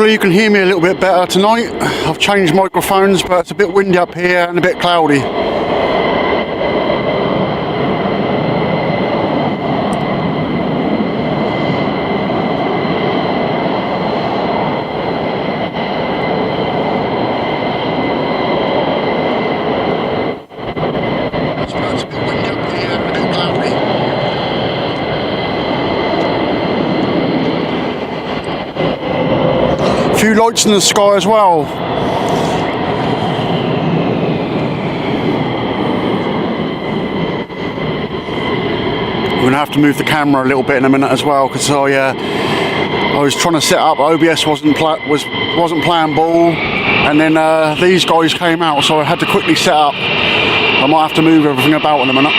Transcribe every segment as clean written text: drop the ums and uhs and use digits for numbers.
Hopefully you can hear me a little bit better tonight. I've changed microphones, but it's a bit windy up here and a bit cloudy. A few lights in the sky as well. We're going to have to move the camera a little bit in a minute as well, because I was trying to set up. OBS wasn't playing ball, and then these guys came out, so I had to quickly set up. I might have to move everything about in a minute.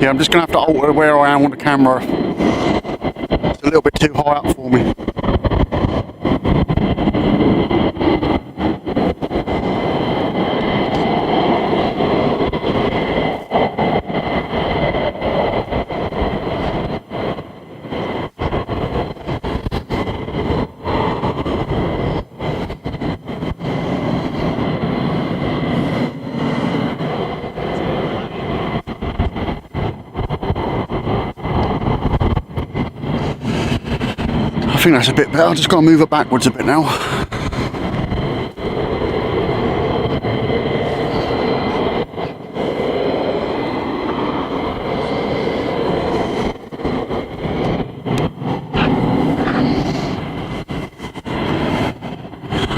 Yeah, I'm just going to have to alter where I am on the camera. It's a little bit too high up for me. I think that's a bit better. I've just got to move it backwards a bit now.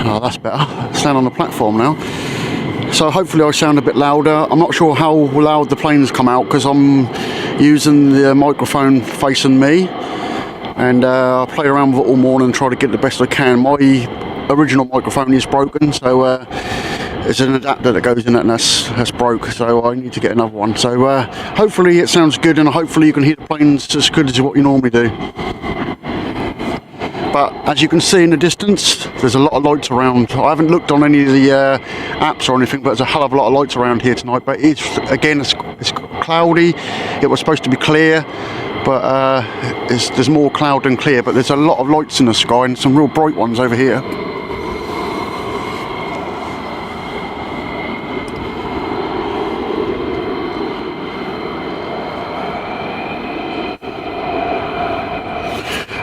Oh, that's better. Stand on the platform now. So hopefully I sound a bit louder. I'm not sure how loud the planes come out because I'm using the microphone facing me. And I'll play around with it all morning and try to get the best I can. My original microphone is broken, so there's an adapter that goes in it and that's broke, so I need to get another one. So hopefully it sounds good, and hopefully you can hear the planes as good as what you normally do. But as you can see in the distance, there's a lot of lights around. I haven't looked on any of the apps or anything, but there's a hell of a lot of lights around here tonight. But it's cloudy. It was supposed to be clear, but there's more cloud than clear. But there's a lot of lights in the sky and some real bright ones over here.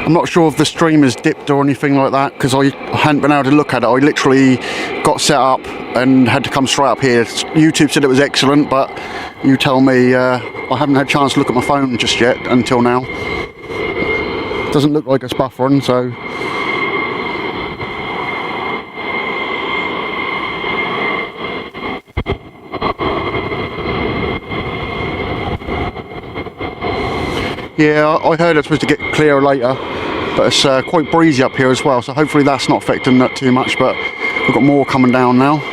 I'm not sure if the stream has dipped or anything like that, because I hadn't been able to look at it. I literally got set up and had to come straight up here. YouTube said it was excellent, but you tell me. I haven't had a chance to look at my phone just yet until now. Doesn't look like it's buffering, so... Yeah, I heard it's supposed to get clearer later, but it's quite breezy up here as well, so hopefully that's not affecting that too much, but we've got more coming down now.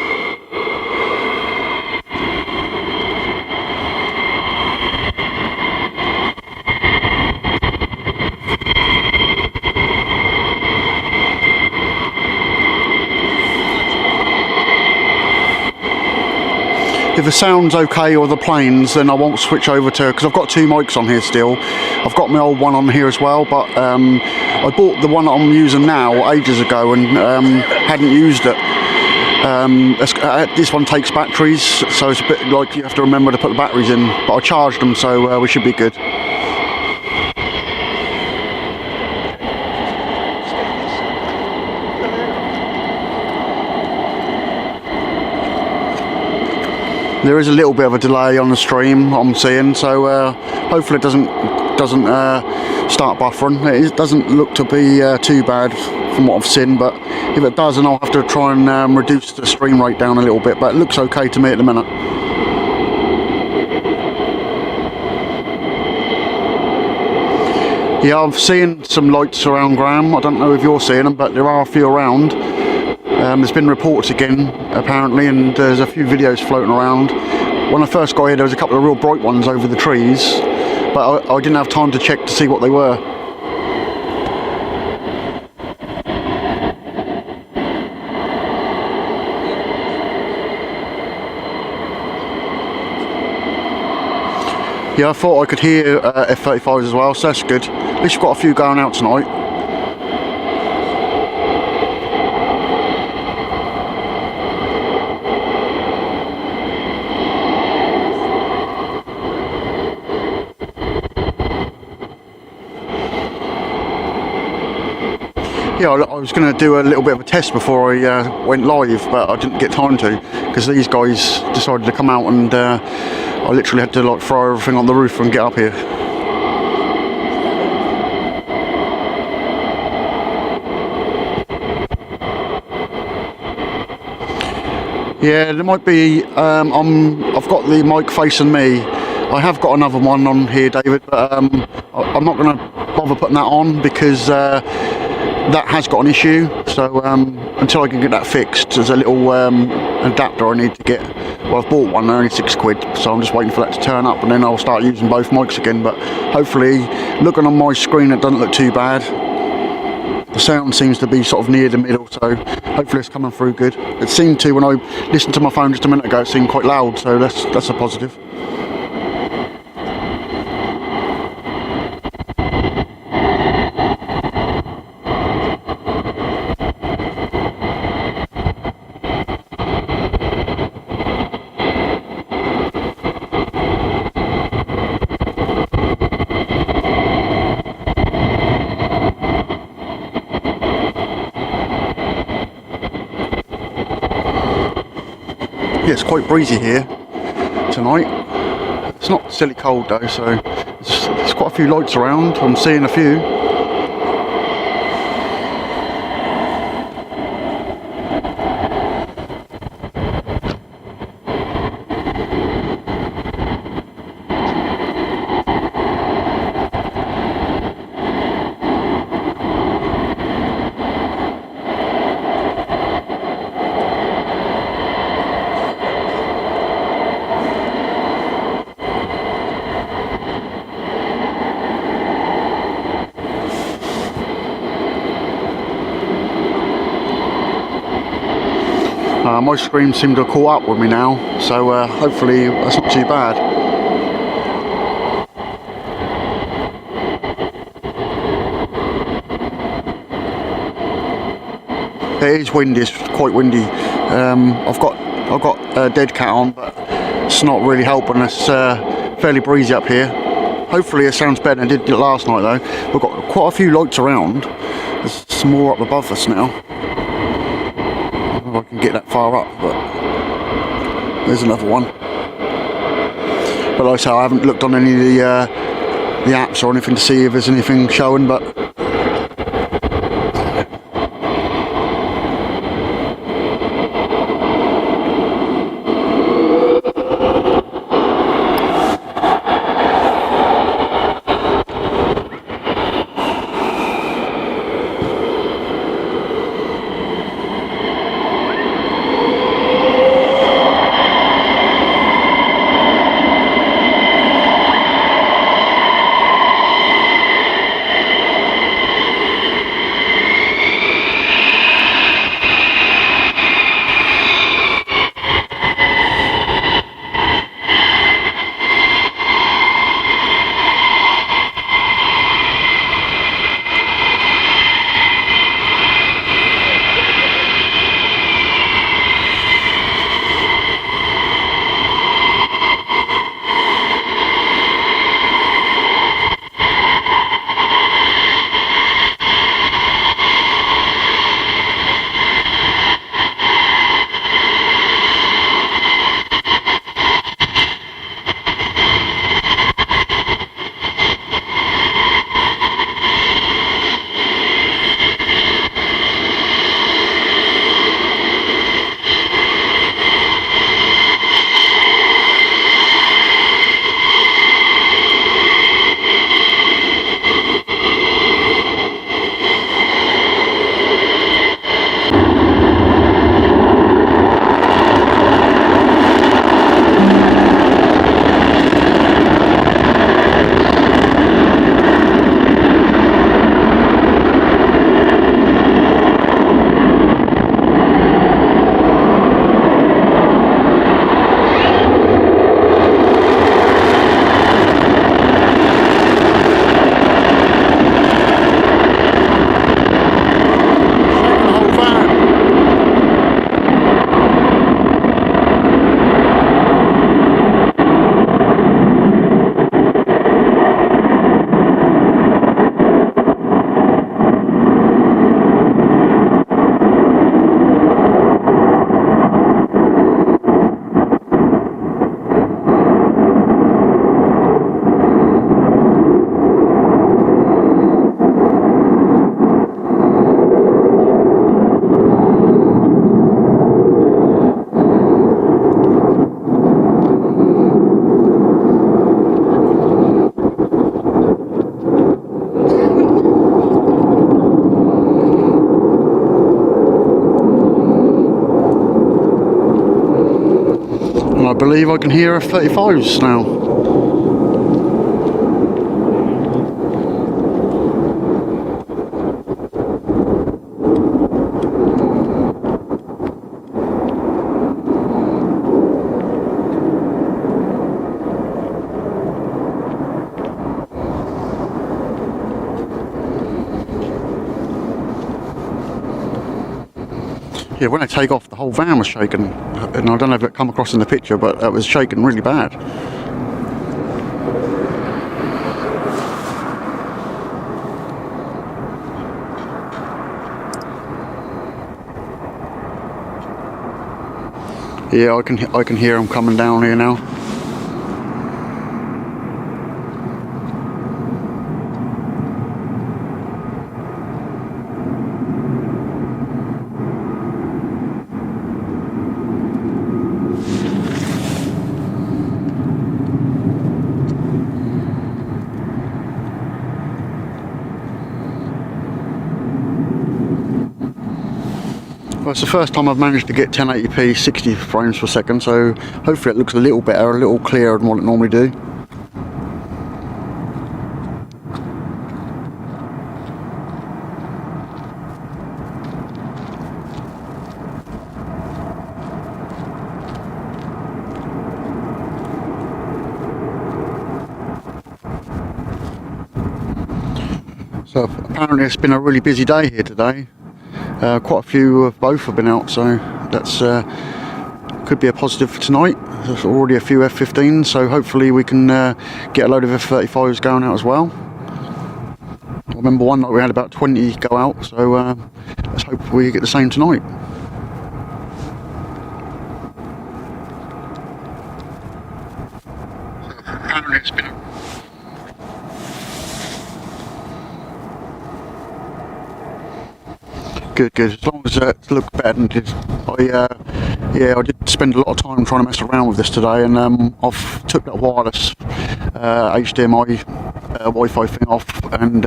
If the sound's okay or the planes, then I won't switch over to, because I've got two mics on here still. I've got my old one on here as well, but I bought the one that I'm using now ages ago and hadn't used it. This one takes batteries, so it's a bit like you have to remember to put the batteries in, but I charged them, so we should be good. There is a little bit of a delay on the stream I'm seeing, so hopefully it doesn't start buffering. It doesn't look to be too bad from what I've seen, but if it does, then I'll have to try and reduce the stream rate down a little bit, but it looks okay to me at the minute. Yeah, I've seen some lights around Graham. I don't know if you're seeing them, but there are a few around. There's been reports again, apparently, and there's a few videos floating around. When I first got here, there was a couple of real bright ones over the trees, but I didn't have time to check to see what they were. Yeah, I thought I could hear F-35s as well, so that's good. At least we've got a few going out tonight. Yeah, I was going to do a little bit of a test before I went live, but I didn't get time to, because these guys decided to come out and I literally had to like throw everything on the roof and get up here. Yeah, there might be, I've got the mic facing me. I have got another one on here, David, but I'm not going to bother putting that on because that has got an issue, so until I can get that fixed, there's a little adapter I need to get. Well, I've bought one, they're only £6, so I'm just waiting for that to turn up and then I'll start using both mics again, but hopefully, looking on my screen, it doesn't look too bad. The sound seems to be sort of near the middle, so hopefully it's coming through good. It seemed to, when I listened to my phone just a minute ago, it seemed quite loud, so that's a positive. Yeah, it's quite breezy here tonight. It's not silly cold though, so there's quite a few lights around. I'm seeing a few. My screen seemed to have caught up with me now, so hopefully that's not too bad. It is windy, it's quite windy. I've got a dead cat on, but it's not really helping. It's fairly breezy up here. Hopefully it sounds better than it did last night though. We've got quite a few lights around. There's some more up above us now. I don't know if I can get that far up, but there's another one. But like I say, I haven't looked on any of the apps or anything to see if there's anything showing, but I believe I can hear F-35s now. Yeah, when I take off, the whole van was shaking, and I don't know if it come across in the picture, but it was shaking really bad. Yeah, I can hear them coming down here now. Well, it's the first time I've managed to get 1080p 60 frames per second, so hopefully it looks a little better, a little clearer than what it normally do. So apparently it's been a really busy day here today. Quite a few of both have been out, so that's could be a positive for tonight. There's already a few F-15s, so hopefully we can get a load of F-35s going out as well. I remember one night we had about 20 go out, so let's hope we get the same tonight. Apparently it's been good. As long as it looked better than it did. I did spend a lot of time trying to mess around with this today, and I've took that wireless HDMI Wi-Fi thing off, and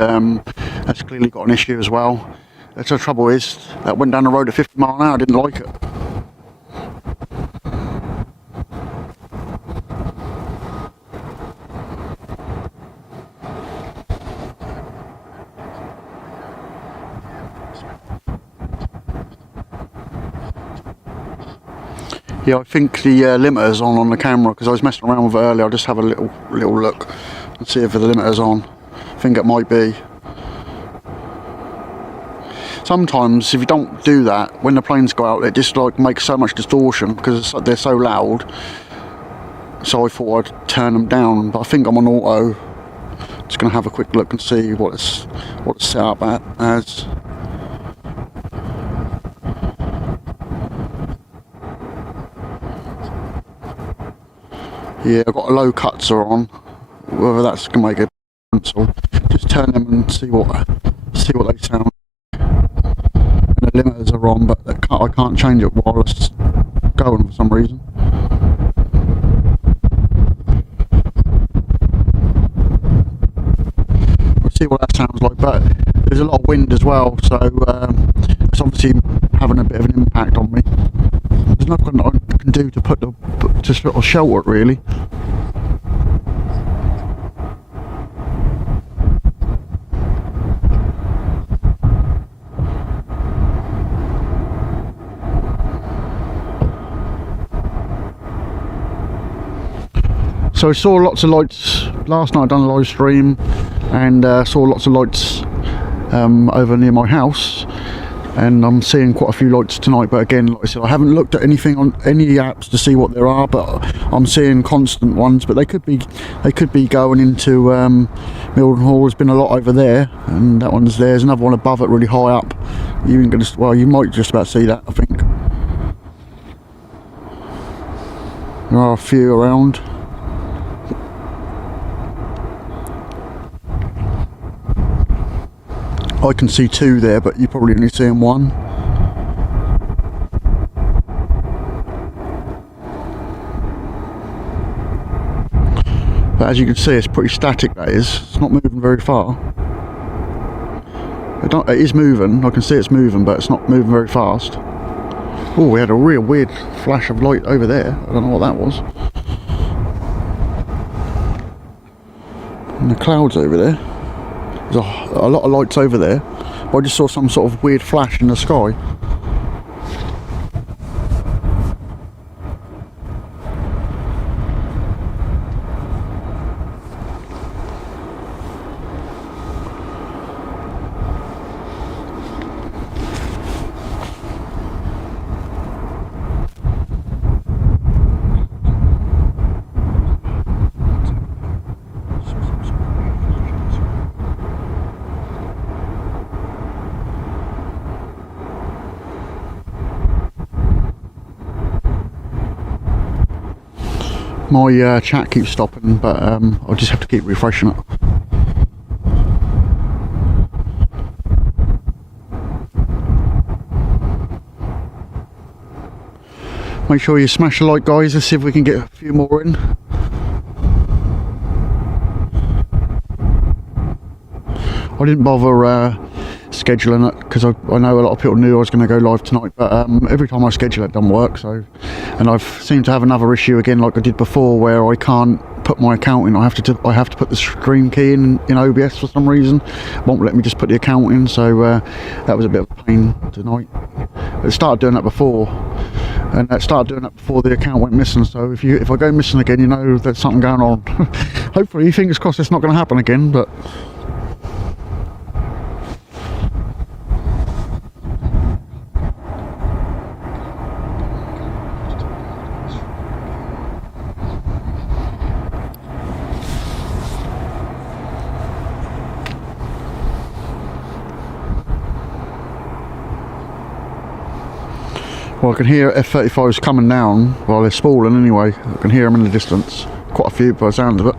that's clearly got an issue as well. The trouble is that went down the road at 50 mile an hour. I didn't like it. Yeah, I think the limiter's on the camera, because I was messing around with it earlier. I'll just have a little look and see if the limiter's on. I think it might be. Sometimes if you don't do that, when the planes go out, it just like makes so much distortion because they're so loud. So I thought I'd turn them down, but I think I'm on auto. Just gonna have a quick look and see what it's set up at as. Yeah, I've got a low cuts on. Whether that's gonna make a difference, or just turn them and see what they sound. And the limiters are on, but I can't change it while it's going for some reason. We'll see what that sounds like. But there's a lot of wind as well, so it's obviously having a bit of an impact on me. There's nothing I can do to sort of shelter it, really. So I saw lots of lights last night. I done a live stream and saw lots of lights over near my house. And I'm seeing quite a few lights tonight, but again, like I said, I haven't looked at anything on any apps to see what there are, but I'm seeing constant ones. But they could be going into Milton Hall. There's been a lot over there, and that one's there. There's another one above it, really high up. You ain't gonna, well, you might just about see that, I think. There are a few around. I can see two there, but you're probably only seeing one. But as you can see, it's pretty static, that is. It's not moving very far. It is moving, I can see it's moving, but it's not moving very fast. Oh, we had a real weird flash of light over there. I don't know what that was. And the clouds over there. There's a lot of lights over there, but I just saw some sort of weird flash in the sky. My chat keeps stopping, but I'll just have to keep refreshing it. Make sure you smash a like, guys. Let's see if we can get a few more in. I didn't bother scheduling it because I know a lot of people knew I was going to go live tonight, but every time I schedule it doesn't work. So, and I've seemed to have another issue again, like I did before, where I can't put my account in. I have to put the stream key in OBS for some reason. It won't let me just put the account in. So that was a bit of a pain tonight. It started doing that before, and it started doing that before the account went missing. So if I go missing again, you know there's something going on. Hopefully, fingers crossed, it's not going to happen again, but. Well, I can hear F-35s coming down. Well, they're spalling anyway. I can hear them in the distance. Quite a few by the sound of it.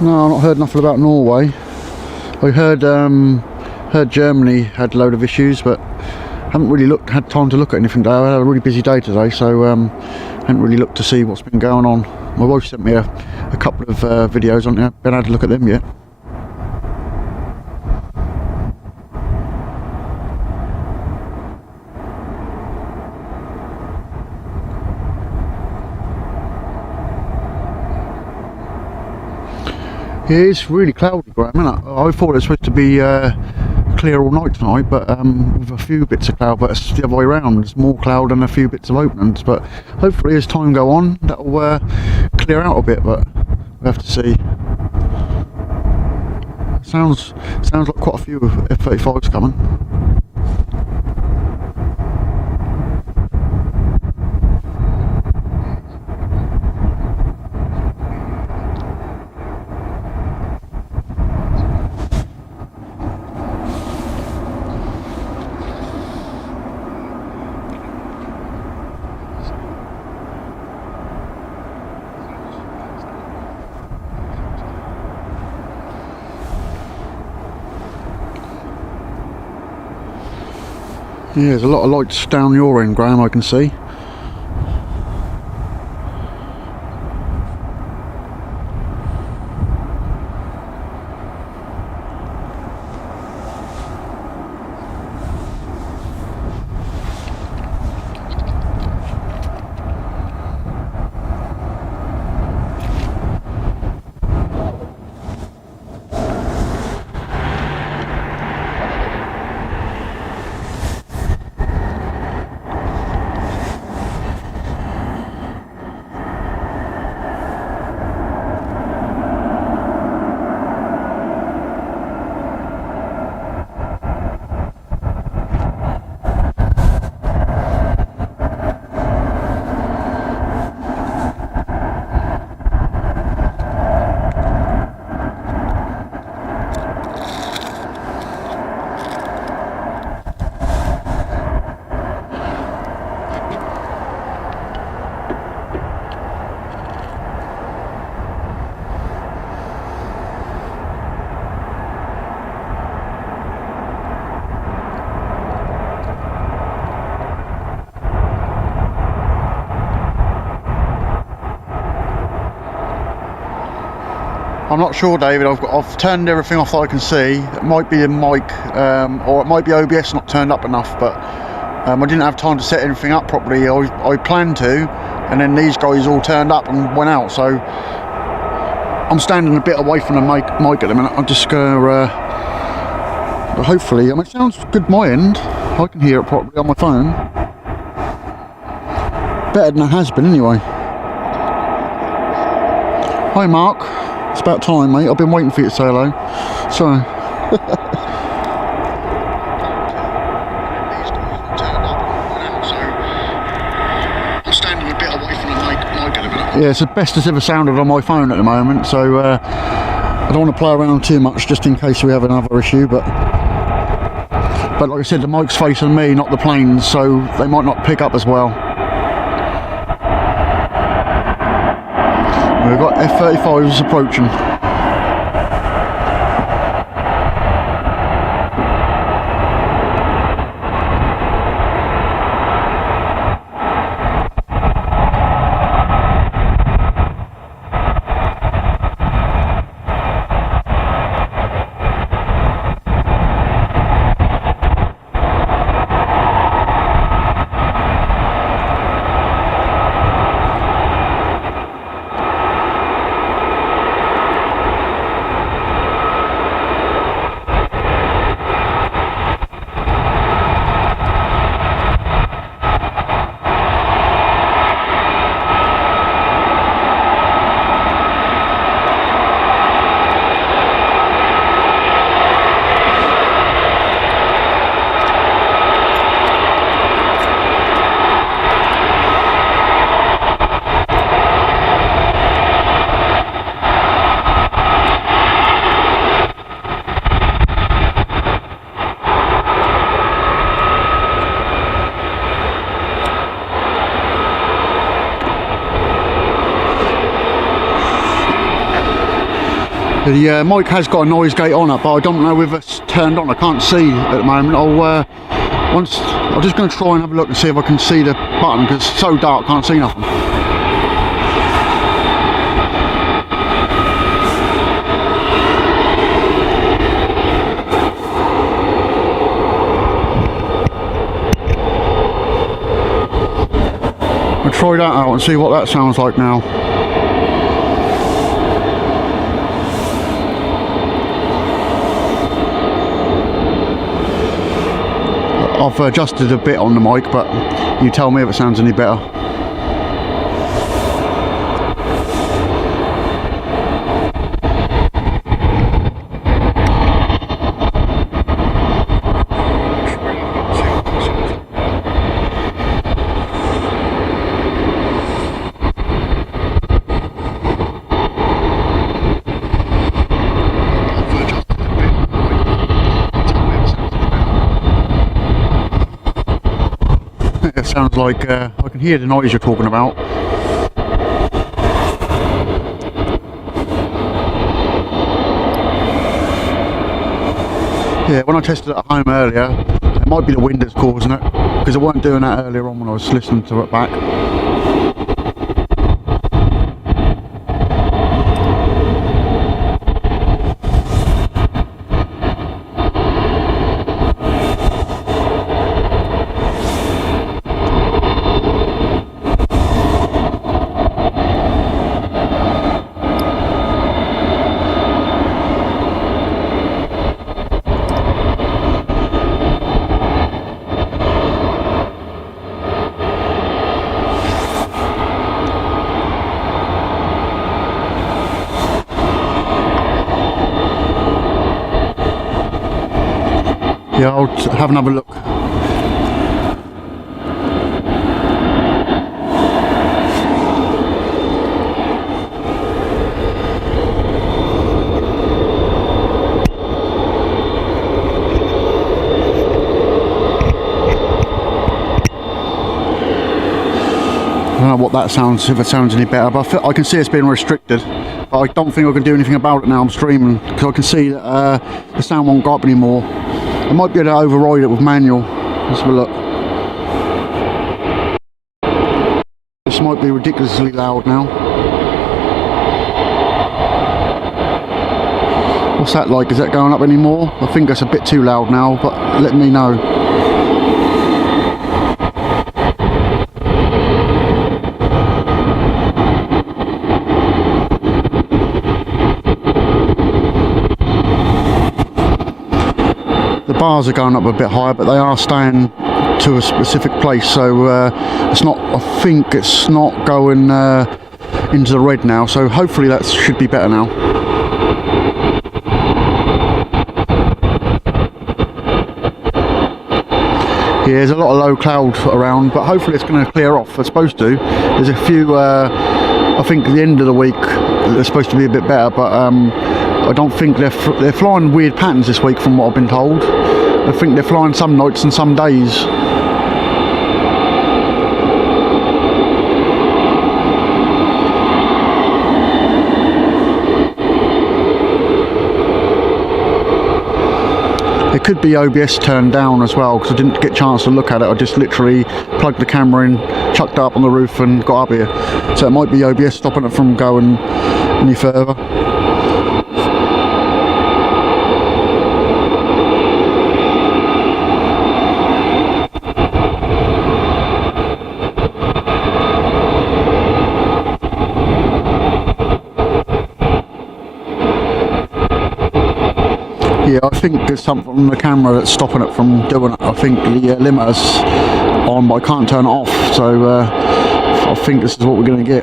No, I've not heard nothing about Norway. I heard Germany had a load of issues, but haven't really had time to look at anything today. I had a really busy day today, so haven't really looked to see what's been going on. My wife sent me a couple of videos on there. Been able to look at them yet. Yeah, it's really cloudy, Graham, isn't it? I thought it was supposed to be clear all night tonight, but with a few bits of cloud, but it's the other way around. There's more cloud and a few bits of openings, but hopefully as time go on that'll clear out a bit, but we'll have to see. Sounds like quite a few F-35s coming. Yeah, there's a lot of lights down your end, Graham, I can see. I'm not sure, David. I've turned everything off that I can see. It might be the mic, or it might be OBS not turned up enough, but I didn't have time to set anything up properly. I planned to, and then these guys all turned up and went out, so I'm standing a bit away from the mic at the minute. I'm just gonna hopefully, I mean, it sounds good my end. I can hear it properly on my phone. Better than it has been anyway. Hi Mark. It's about time, mate. I've been waiting for you to say hello. Sorry. I'm standing a bit away from the mic at the minute. Yeah, it's the best it's ever sounded on my phone at the moment, so I don't want to play around too much just in case we have another issue, but like I said, the mic's facing me, not the planes, so they might not pick up as well. We've got F-35s approaching. The mic has got a noise gate on it, but I don't know if it's turned on. I can't see at the moment. I'm just going to try and have a look and see if I can see the button, because it's so dark, can't see nothing. I'll try that out and see what that sounds like now. I've adjusted a bit on the mic, but you tell me if it sounds any better. It sounds like I can hear the noise you're talking about. Yeah, when I tested it at home earlier, it might be the wind that's causing it, because I weren't doing that earlier on when I was listening to it back. Yeah, I'll have another look. I don't know what that sounds, if it sounds any better, but I can see it's being restricted. But I don't think I can do anything about it now I'm streaming, because I can see that the sound won't go up anymore. I might be able to override it with manual. Let's have a look. This might be ridiculously loud now. What's that like? Is that going up anymore? I think that's a bit too loud now, but let me know. The bars are going up a bit higher, but they are staying to a specific place, so it's not. I think it's not going into the red now. So hopefully that should be better now. Yeah, there's a lot of low cloud around, but hopefully it's going to clear off. It's supposed to. There's a few. I think at the end of the week they're supposed to be a bit better, but I don't think they're flying weird patterns this week from what I've been told. I think they're flying some nights and some days. It could be OBS turned down as well, because I didn't get a chance to look at it. I just literally plugged the camera in, chucked it up on the roof and got up here. So it might be OBS stopping it from going any further. Yeah, I think there's something on the camera that's stopping it from doing it. I think the limiter's on, but I can't turn it off, so I think this is what we're going to get.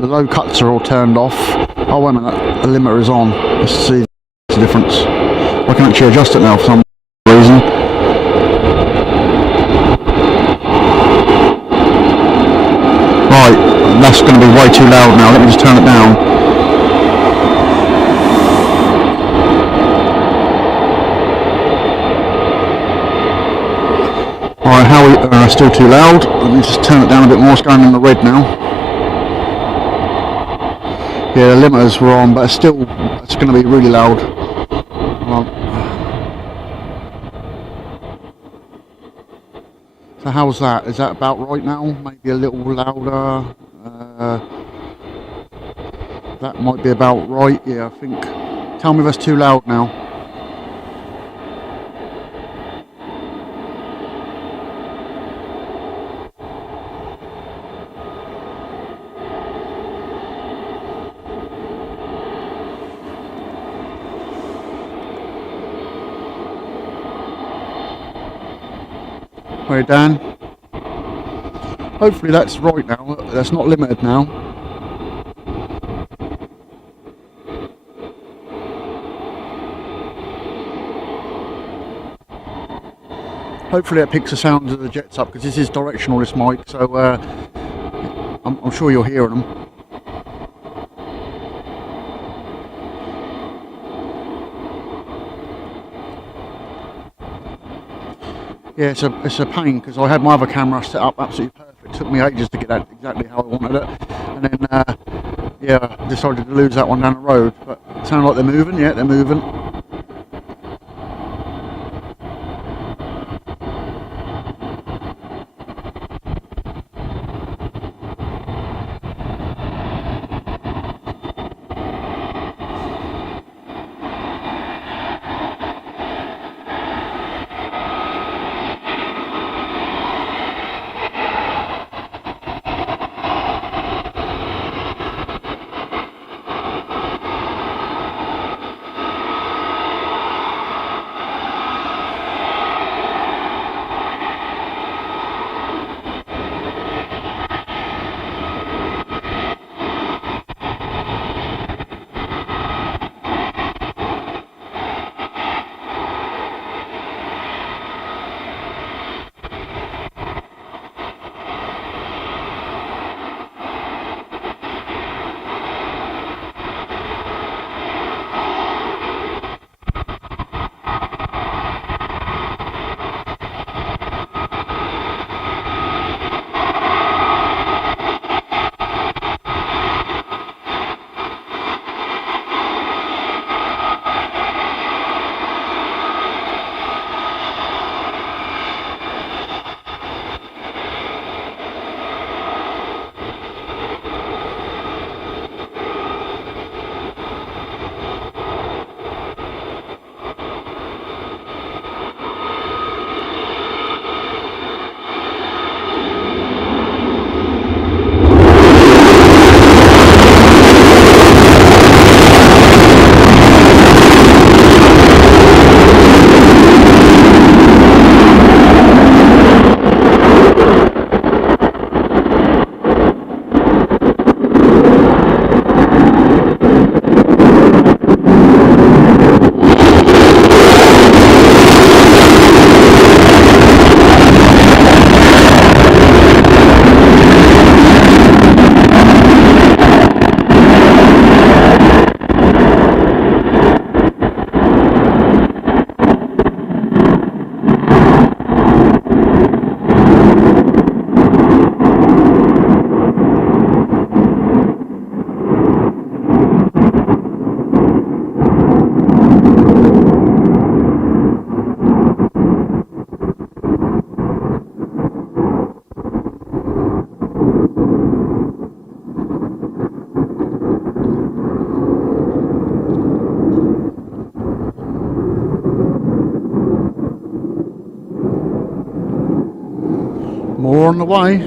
The low cuts are all turned off. Oh wait a minute, the limiter is on. Let's see the difference. I can actually adjust it now for some reason. Right, that's going to be way too loud now. Let me just turn it down. Still too loud. Let me just turn it down a bit more. It's going in the red now. Yeah, the limiters were on, but it's going to be really loud. So how's that? Is that about right now? Maybe a little louder. That might be about right. Yeah, I think. Tell me if that's too loud now. Hey Dan. Hopefully that's right now. That's not limited now. Hopefully it picks the sounds of the jets up, because this is directional, this mic, so I'm sure you're hearing them. Yeah, it's a pain, because I had my other camera set up absolutely perfect. It took me ages to get that exactly how I wanted it, and then yeah, I decided to lose that one down the road. But it sounds like they're moving. Yeah, they're moving. More on the way.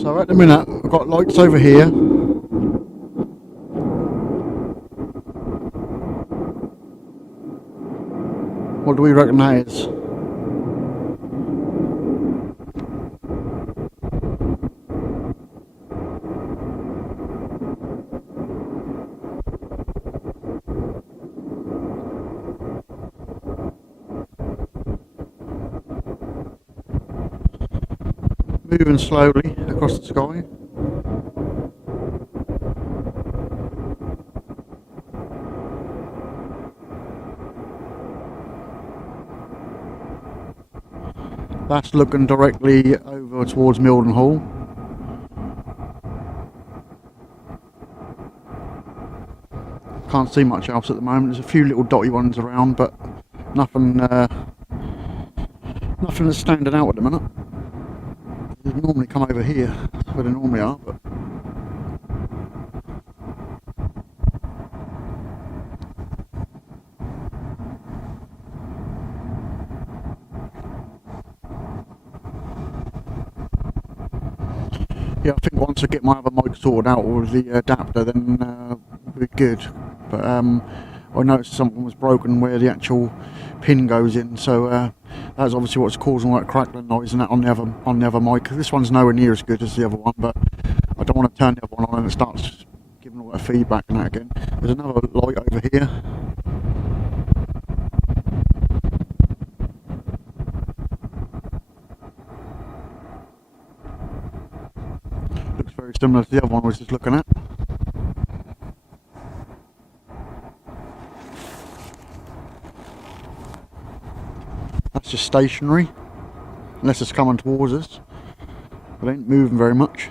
So at the minute I've got lights over here. What do we reckon that is? Moving slowly across the sky. That's looking directly over towards Mildenhall. Can't see much else at the moment. There's a few little dotty ones around, but nothing nothing that's standing out at the minute. They normally come over here, that's where they normally are, but yeah, I think once I get my other mic sorted out with the adapter, then we'll be good. But I noticed something was broken where the actual pin goes in, so that's obviously what's causing that crackling noise and that on the other mic. This one's nowhere near as good as the other one, but I don't want to turn the other one on and it starts giving all that feedback and that again. There's another light over here. Looks very similar to the other one I was just looking at. That's just stationary, unless it's coming towards us. It ain't moving very much.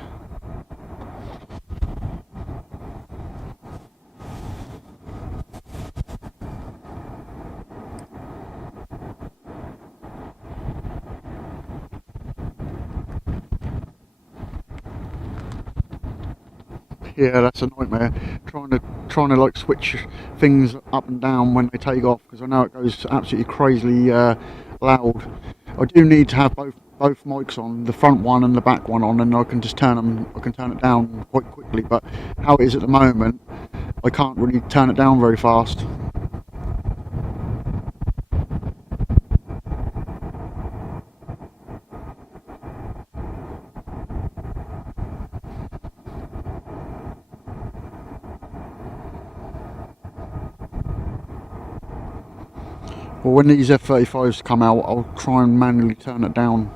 Yeah, that's a nightmare. Trying to like switch things up and down when they take off, because I know it goes absolutely crazily loud. I do need to have both mics on, the front one and the back one on, and I can just turn it down quite quickly. But how it is at the moment, I can't really turn it down very fast. Well, when these F-35s come out, I'll try and manually turn it down.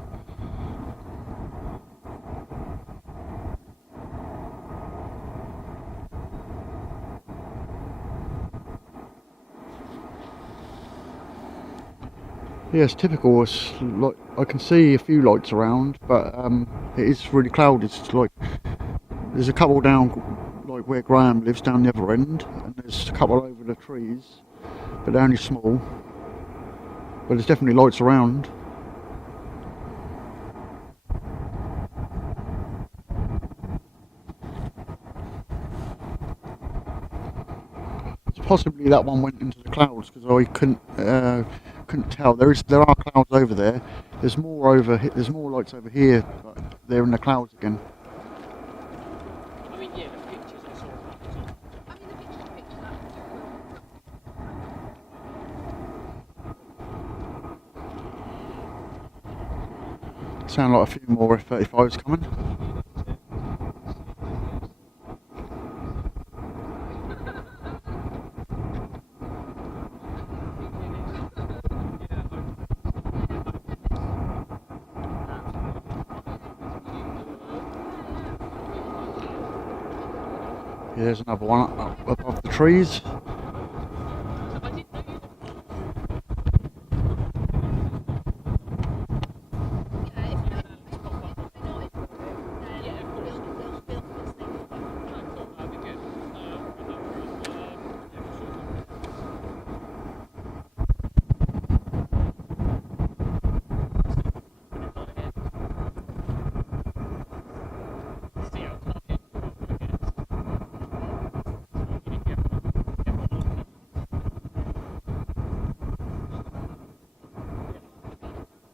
Yeah, it's typical. It's like I can see a few lights around, but it is really cloudy. It's like there's a couple down, like where Graham lives, down the other end, and there's a couple over the trees, but they're only small. But there's definitely lights around. So possibly that one went into the clouds because I couldn't tell. There are clouds over there. There's more lights over here, but they're in the clouds again. I mean, yeah, the pictures I saw. Sound like a few more F-35s coming. Yeah, there's another one up above the trees.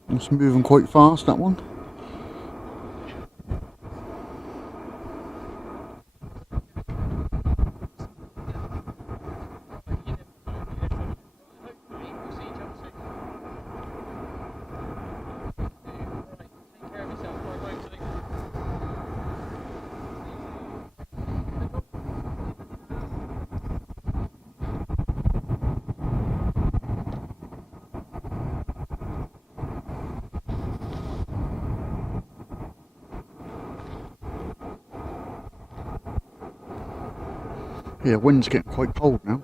It's moving quite fast, that one. Yeah, wind's getting quite cold now.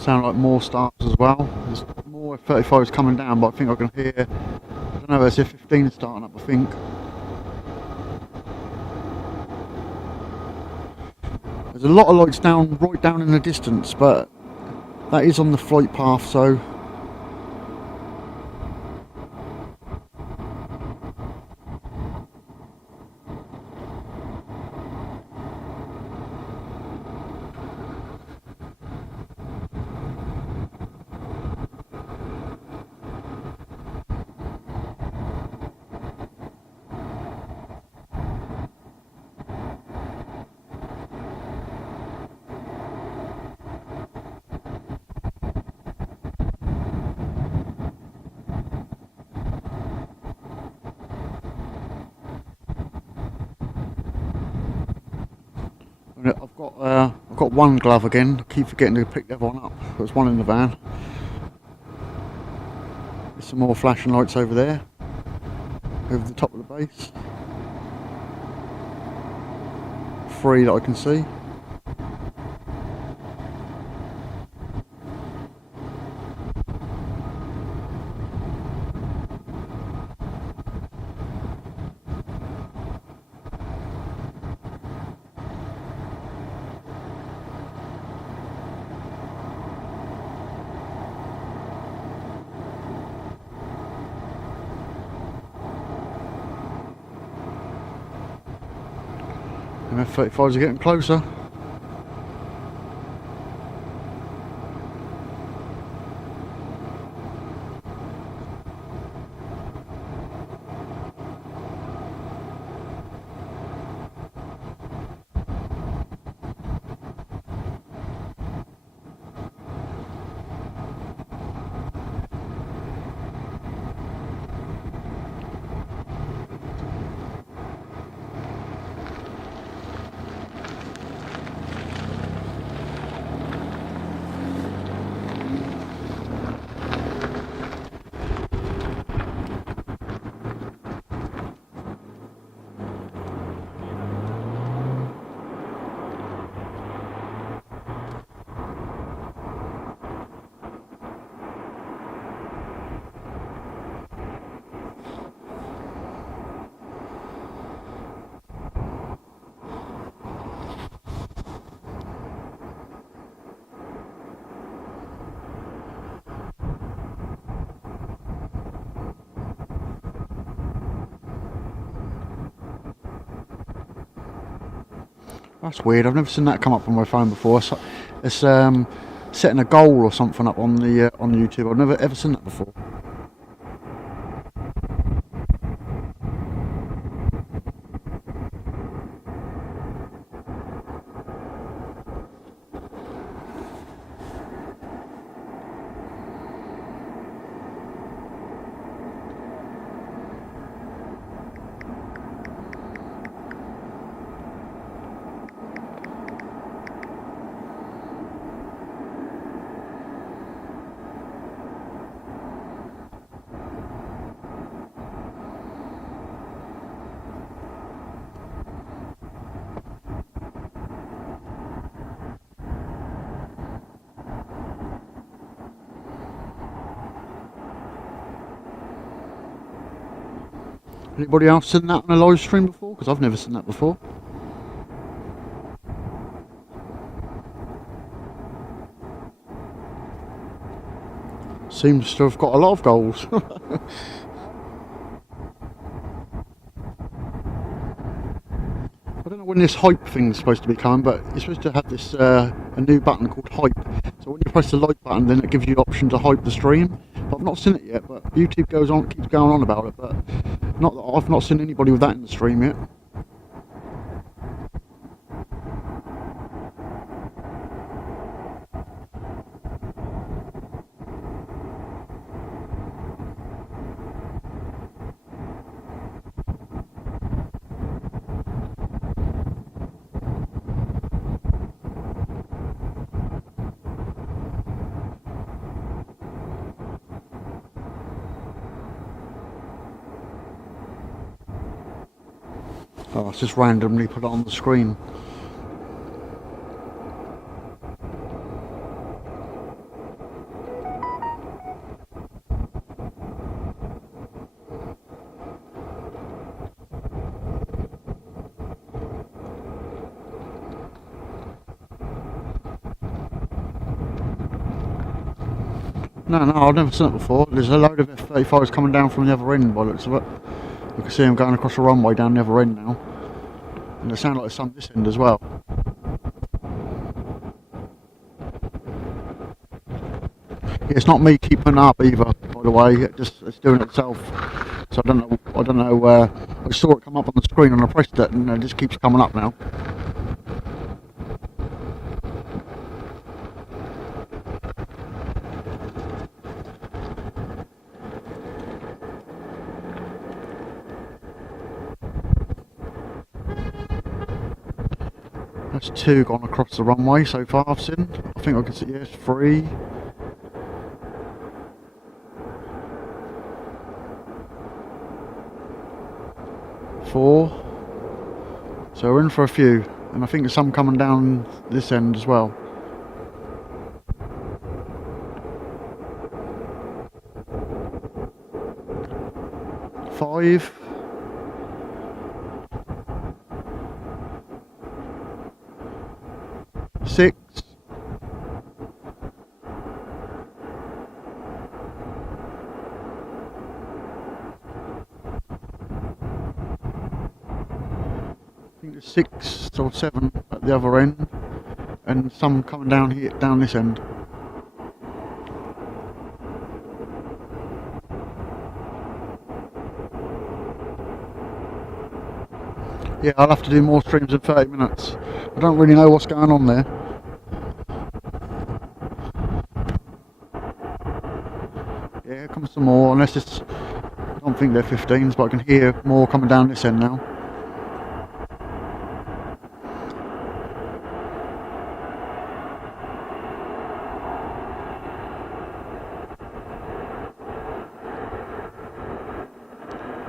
Sound like more stars as well. There's more F-35s coming down, but I think I can hear, I don't know, there's F-15 starting up, I think. There's a lot of lights down, right down in the distance, but that is on the flight path, so I've got one glove again. I keep forgetting to pick the other one up. There's one in the van. There's some more flashing lights over there, over the top of the base. 3 that I can see. And F-35s are getting closer. That's weird. I've never seen that come up on my phone before. It's setting a goal or something up on the YouTube. I've never ever seen that before. Anybody else seen that on a live stream before? Because I've never seen that before. Seems to have got a lot of goals. I don't know when this hype thing is supposed to be coming, but you're supposed to have this a new button called hype. So when you press the like button, then it gives you the option to hype the stream. But I've not seen it yet. But YouTube keeps going on about it, but not that I've not seen anybody with that in the stream yet. Oh, it's just randomly put it on the screen. No, I've never seen it before. There's a load of F-35s coming down from the other end by the looks of it. You can see them going across the runway down the other end now. And they sound like there's some this end as well. Yeah, it's not me keeping up either, by the way. It's doing it itself. So I don't know. I saw it come up on the screen and I pressed it, and it just keeps coming up now. That's 2 gone across the runway so far I've seen. I think I can see, yes, 3. Four. So we're in for a few, and I think there's some coming down this end as well. 5. 6. 6 or 7 at the other end, and some coming down here, down this end. Yeah, I'll have to do more streams in 30 minutes. I don't really know what's going on there. Yeah, here comes some more, unless it's, I don't think they're 15s, but I can hear more coming down this end now.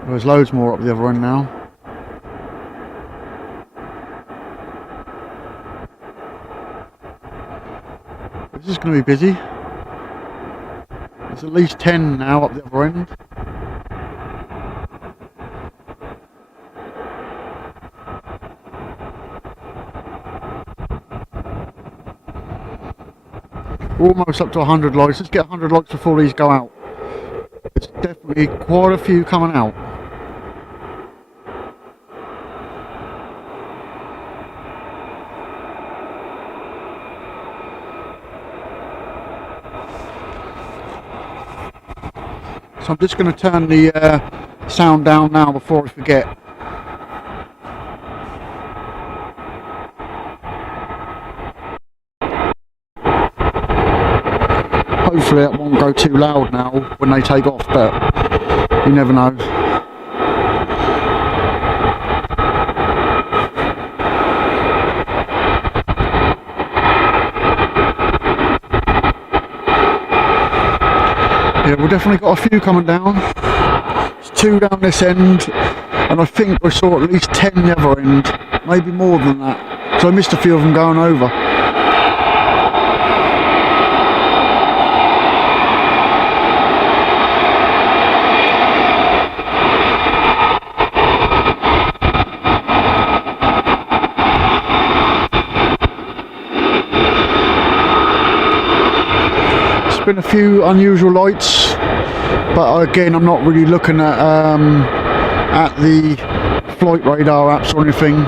There's loads more up the other end now. This is going to be busy. There's at least 10 now up the other end. We're almost up to 100 lights. Let's get 100 lights before these go out. There's definitely quite a few coming out. So I'm just going to turn the sound down now before I forget. Hopefully it won't go too loud now when they take off, but you never know. Yeah, we've definitely got a few coming down. There's 2 down this end, and I think we saw at least 10 the other end, maybe more than that. So I missed a few of them going over. Been a few unusual lights, but again I'm not really looking at the flight radar apps or anything,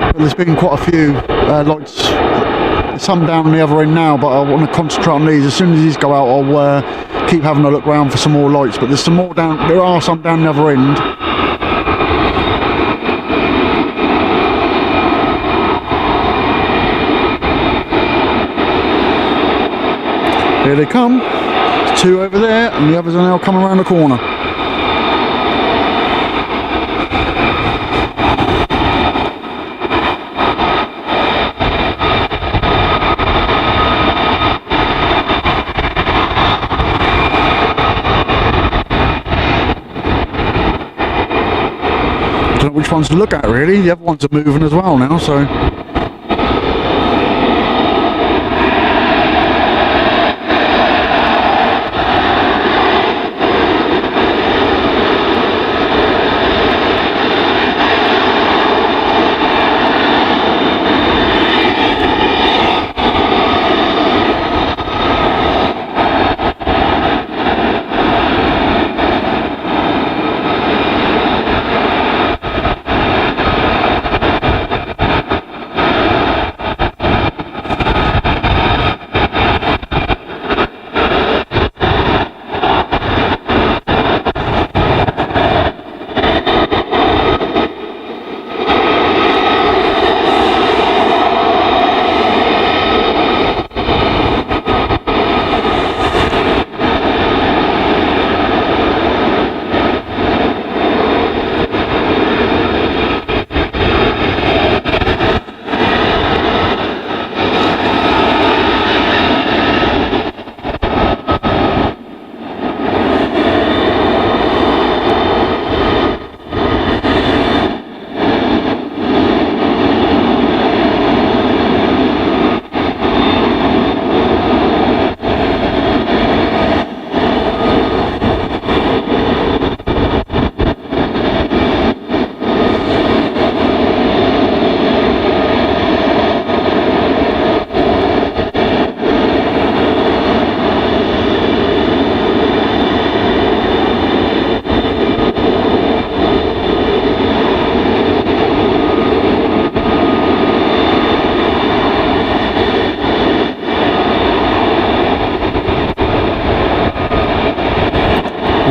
but there's been quite a few lights. There's some down the other end now, but I want to concentrate on these. As soon as these go out I'll keep having a look around for some more lights, but there's some more down, there are some down the other end. Here they come. There's 2 over there, and the others are now coming around the corner. I don't know which ones to look at really. The other ones are moving as well now, so.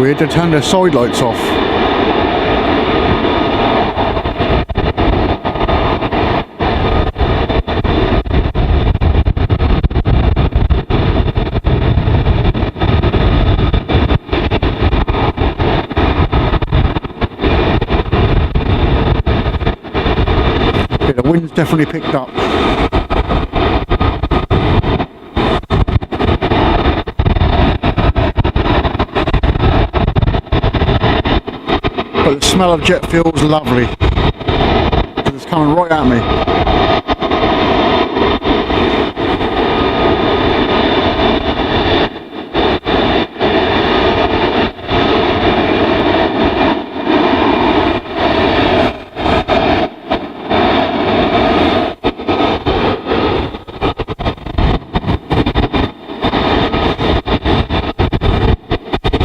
weird, they turned their side lights off. Yeah, the wind's definitely picked up. But the smell of jet fuel is lovely. It's coming right at me.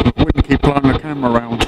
The wind keep blowing the camera around.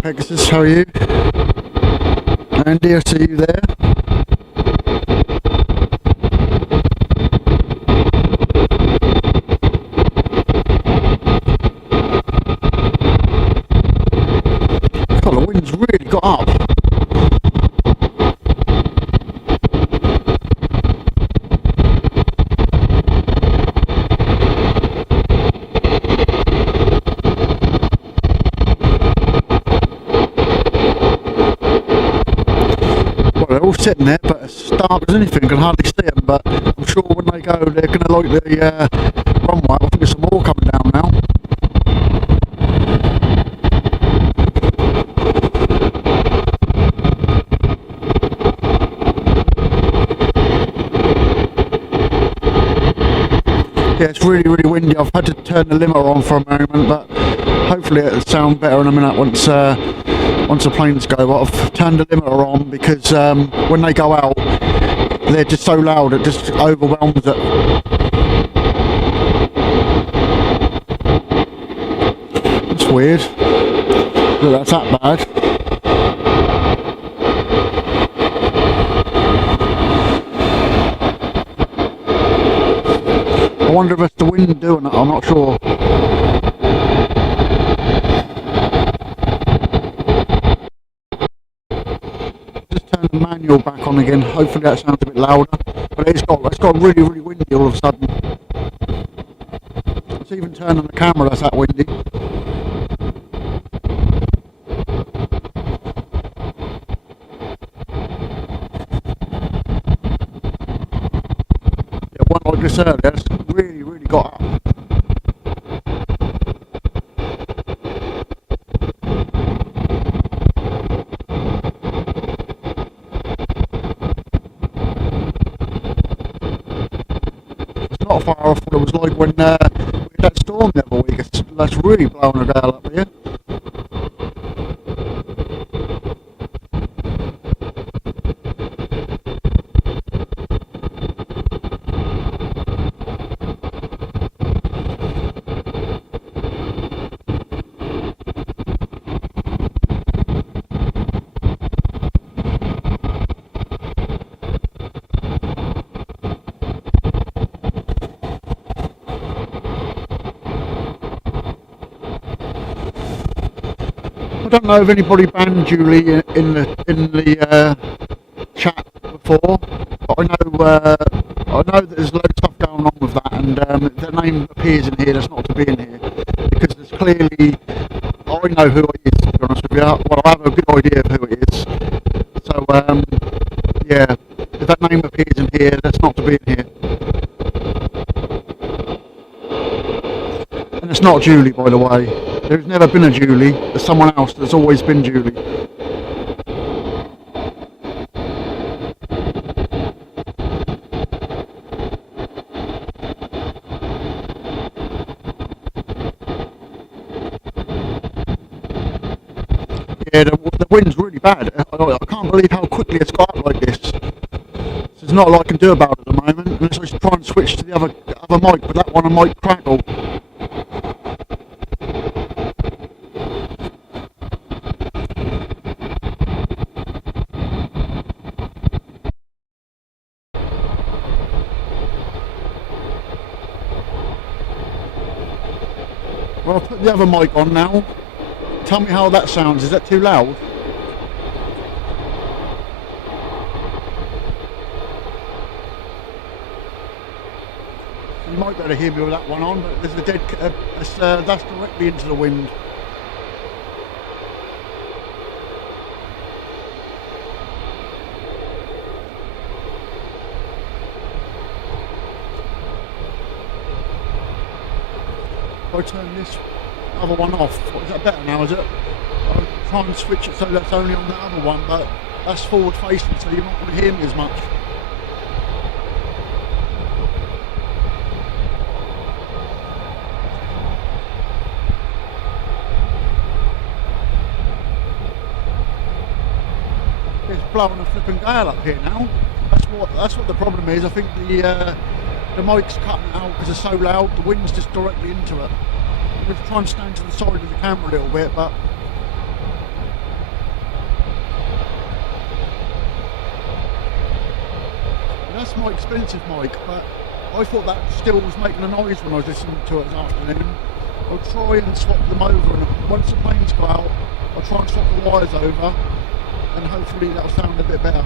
Pegasus, how are you? Andy, I see you there. God, the wind's really got up. They're all sitting there, but as dark as anything, you can hardly see them. But I'm sure when they go, they're going to like the runway. I think there's some more coming down now. Yeah, it's really, really windy. I've had to turn the limiter on for a moment, but hopefully it'll sound better in a minute once the planes go. But I've turned the limiter on because when they go out, they're just so loud it just overwhelms it. It's weird. Look, that's that bad. I wonder if it's the wind doing it, I'm not sure. Just turn the manual back on again, hopefully that sounds a bit louder. But it's got really, really windy all of a sudden. It's even turning the camera, that's that windy. Yeah, one like this earlier, it's really, really got up. Not far off what it was like when we had that storm the other week. That's really blowing a gale up here. I don't know if anybody banned Julie in the chat before, but I know that there's loads of stuff going on with that, and the name appears in here. That's not to be in here because there's clearly, I know who it is. To be honest with you, well, I have a good idea of who it is. So yeah, if that name appears in here, that's not to be in here. And it's not Julie, by the way. There's never been a Julie. There's someone else. There's always been Julie. Yeah, the wind's really bad. I can't believe how quickly it's got up like this. There's not a lot I can do about it at the moment, unless I just try and switch to the other mic, but that one I might crackle. Well, I'll put the other mic on now. Tell me how that sounds. Is that too loud? You might be able to hear me with that one on, but there's a dead. That's directly into the wind. If I turn this other one off, is that better now, is it? I'll try and switch it so that's only on the other one, but that's forward facing, so you're not going to hear me as much. It's blowing a flipping gale up here now. That's what the problem is. I think the mic's cutting out because it's so loud. The wind's just directly into it. I'm going to try and stand to the side of the camera a little bit, but that's my expensive mic. But I thought that still was making a noise when I was listening to it this afternoon. I'll try and swap them over, and once the planes go out, I'll try and swap the wires over, and hopefully that'll sound a bit better.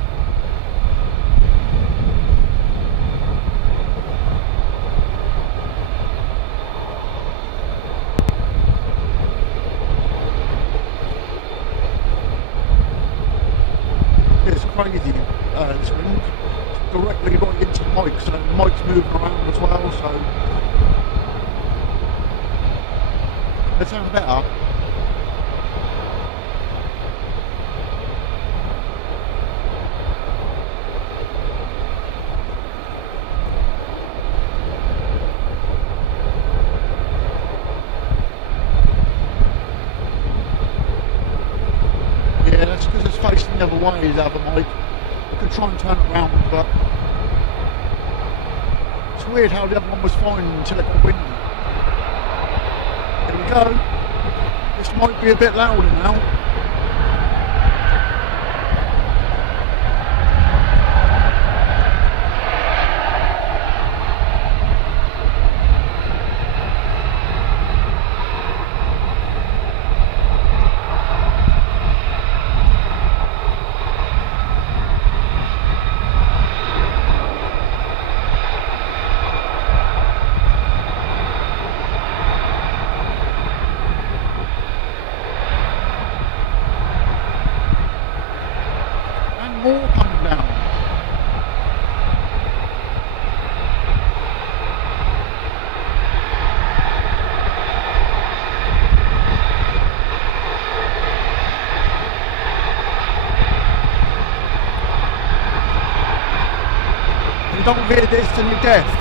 It's crazy, this wind. It's directly right into the mic, so the mic's moving around as well, so it sounds better. Yeah, that's because it's facing the other way, the other mic. I could try and turn it around, but it's weird how the other one was fine until it got windy. Here we go. This might be a bit louder now. More coming down. If you don't hear this, then you're deaf.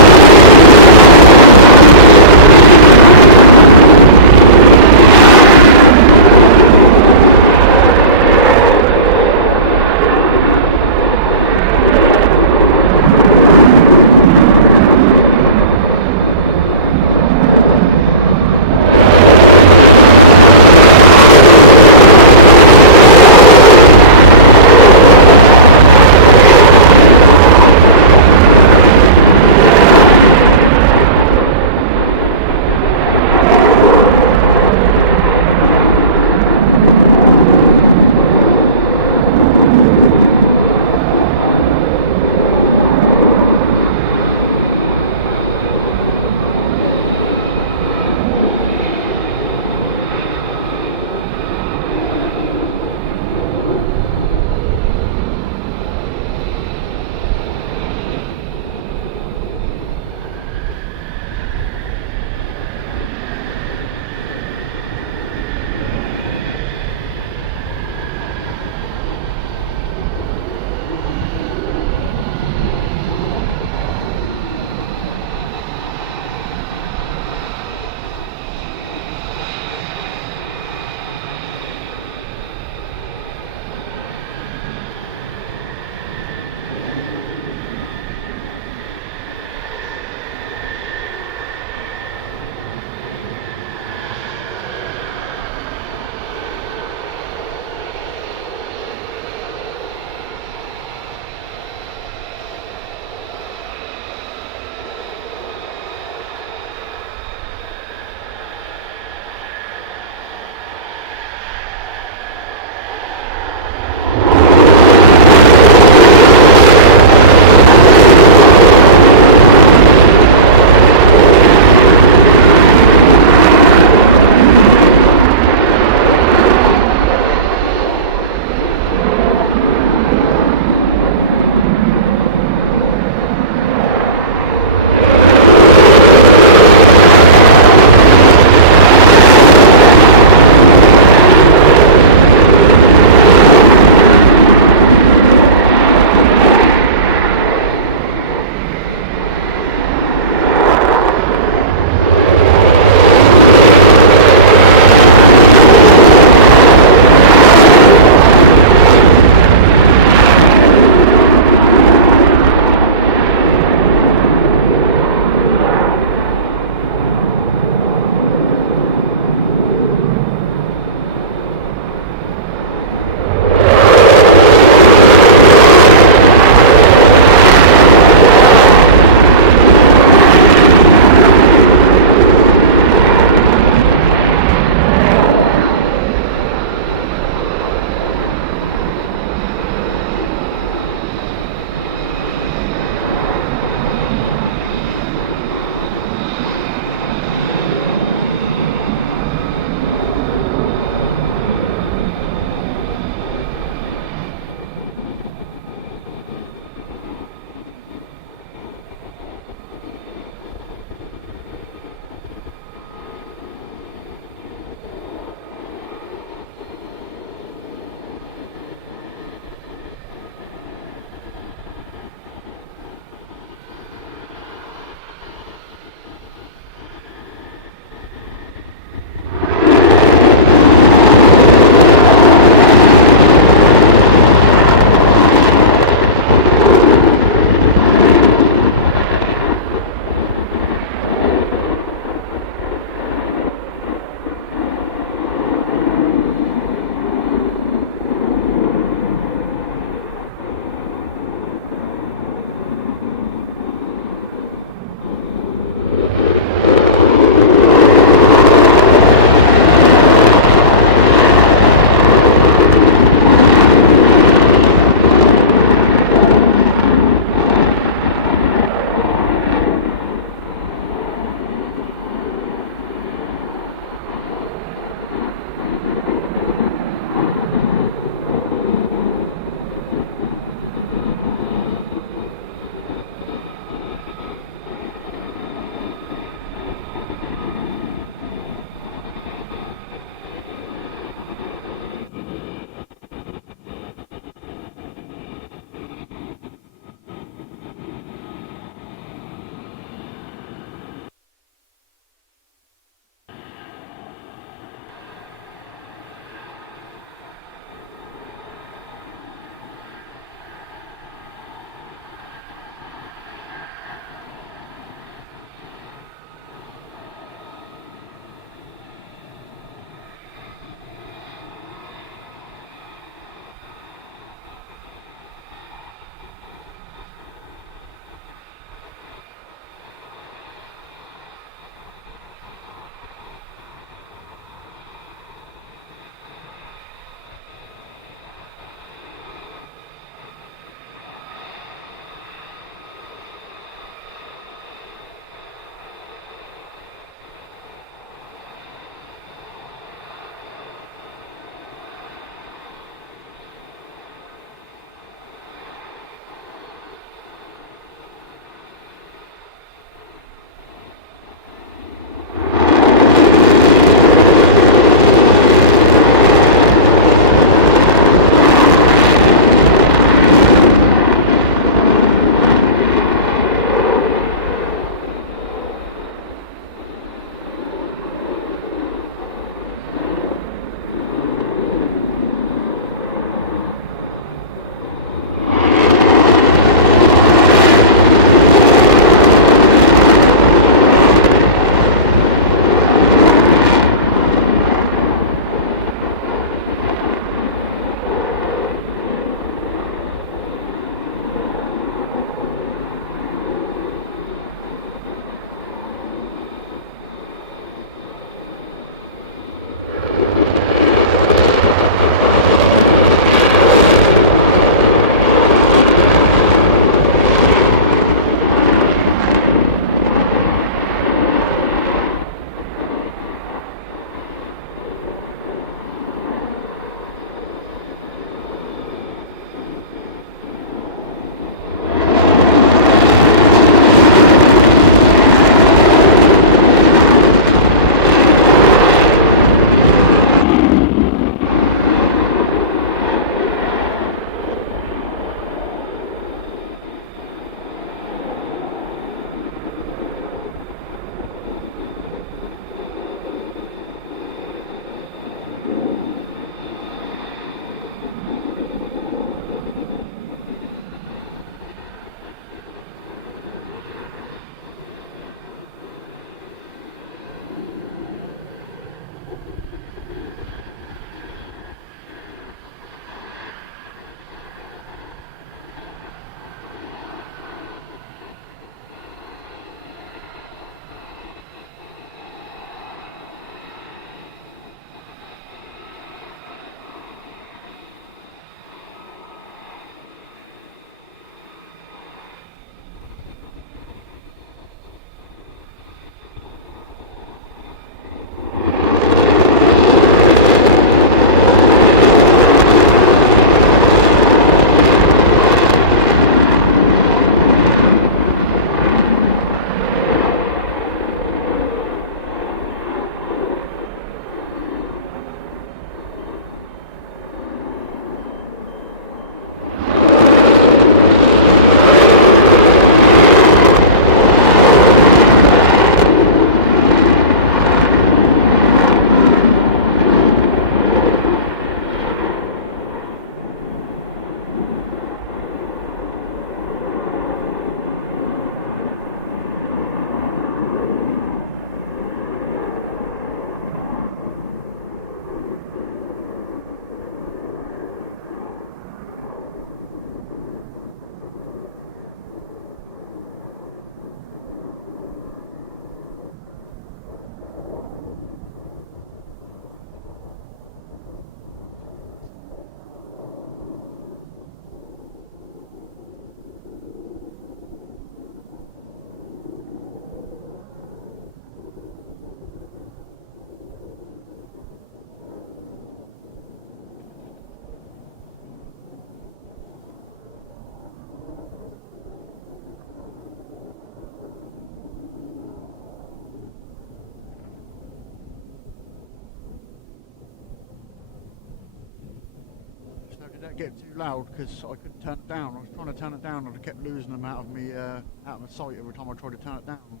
get too loud because I couldn't turn it down. I was trying to turn it down and I kept losing them out of my sight every time I tried to turn it down.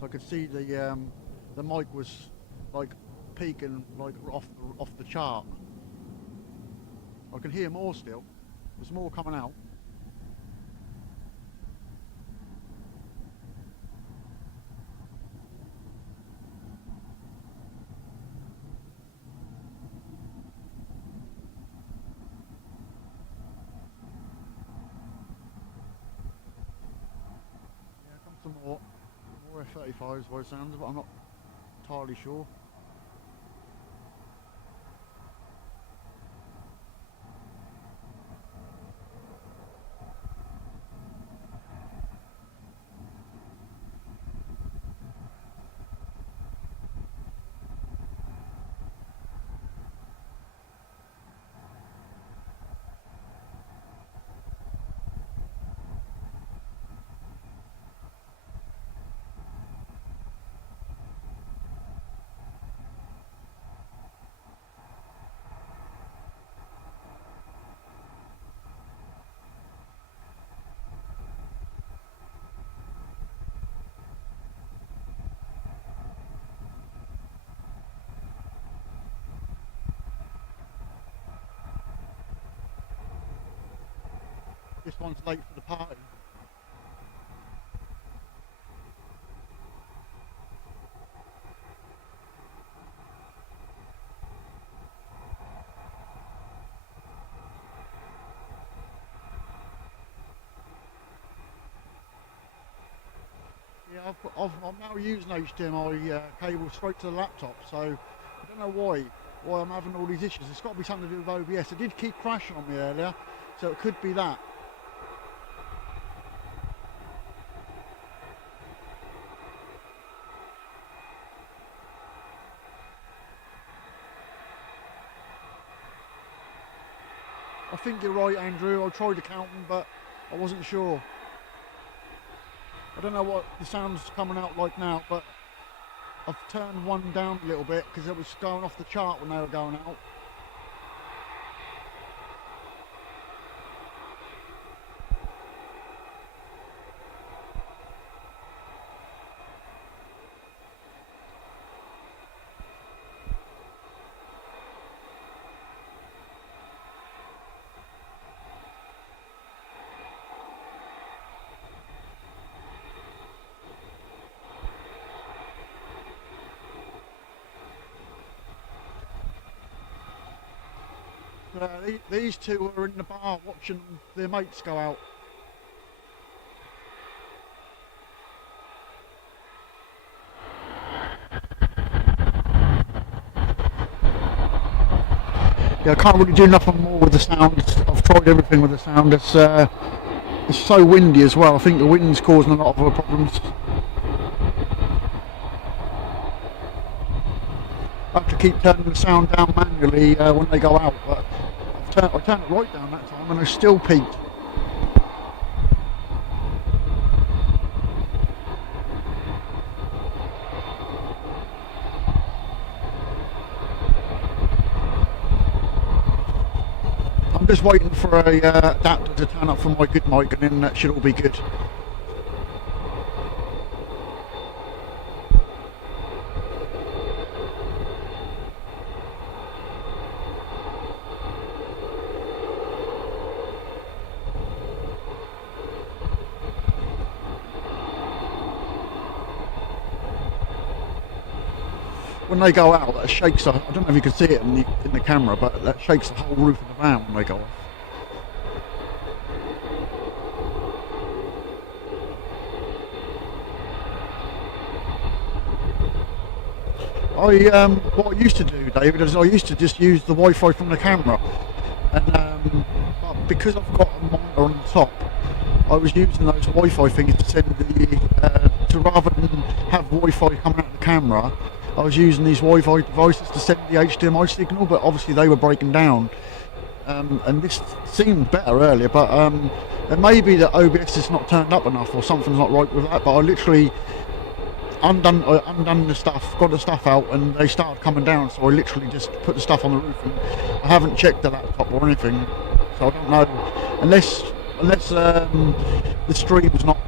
So I could see the mic was like peaking like off the chart. I can hear more still. There's more coming out. Yeah, comes some more F-35s by the sounds, but I'm not entirely sure. This one's late for the party. Yeah, I'm now using HDMI cable straight to the laptop, so I don't know why I'm having all these issues. It's got to be something to do with OBS. It did keep crashing on me earlier, so it could be that. I think you're right, Andrew. I tried to count them, but I wasn't sure. I don't know what the sound's coming out like now, but I've turned one down a little bit because it was going off the chart when they were going out. These two were in the bar watching their mates go out. Yeah, I can't really do nothing more with the sound. I've tried everything with the sound. It's so windy as well. I think the wind's causing a lot of other problems. I have to keep turning the sound down manually when they go out, but I turned it right down that time and I still peaked. I'm just waiting for a adapter to turn up for my good mic, and then that should all be good. When they go out, that shakes. I don't know if you can see it in the camera, but that shakes the whole roof of the van when they go off. What I used to do, David, is I used to just use the Wi-Fi from the camera, and but because I've got a monitor on the top, I was using those Wi-Fi things to send to rather than have Wi-Fi coming out of the camera. I was using these Wi-Fi devices to send the HDMI signal, but obviously they were breaking down. And this seemed better earlier, but it may be that OBS is not turned up enough or something's not right with that. But I literally undone the stuff, got the stuff out, and they started coming down. So I literally just put the stuff on the roof, and I haven't checked the laptop or anything. So so I don't know unless the stream's not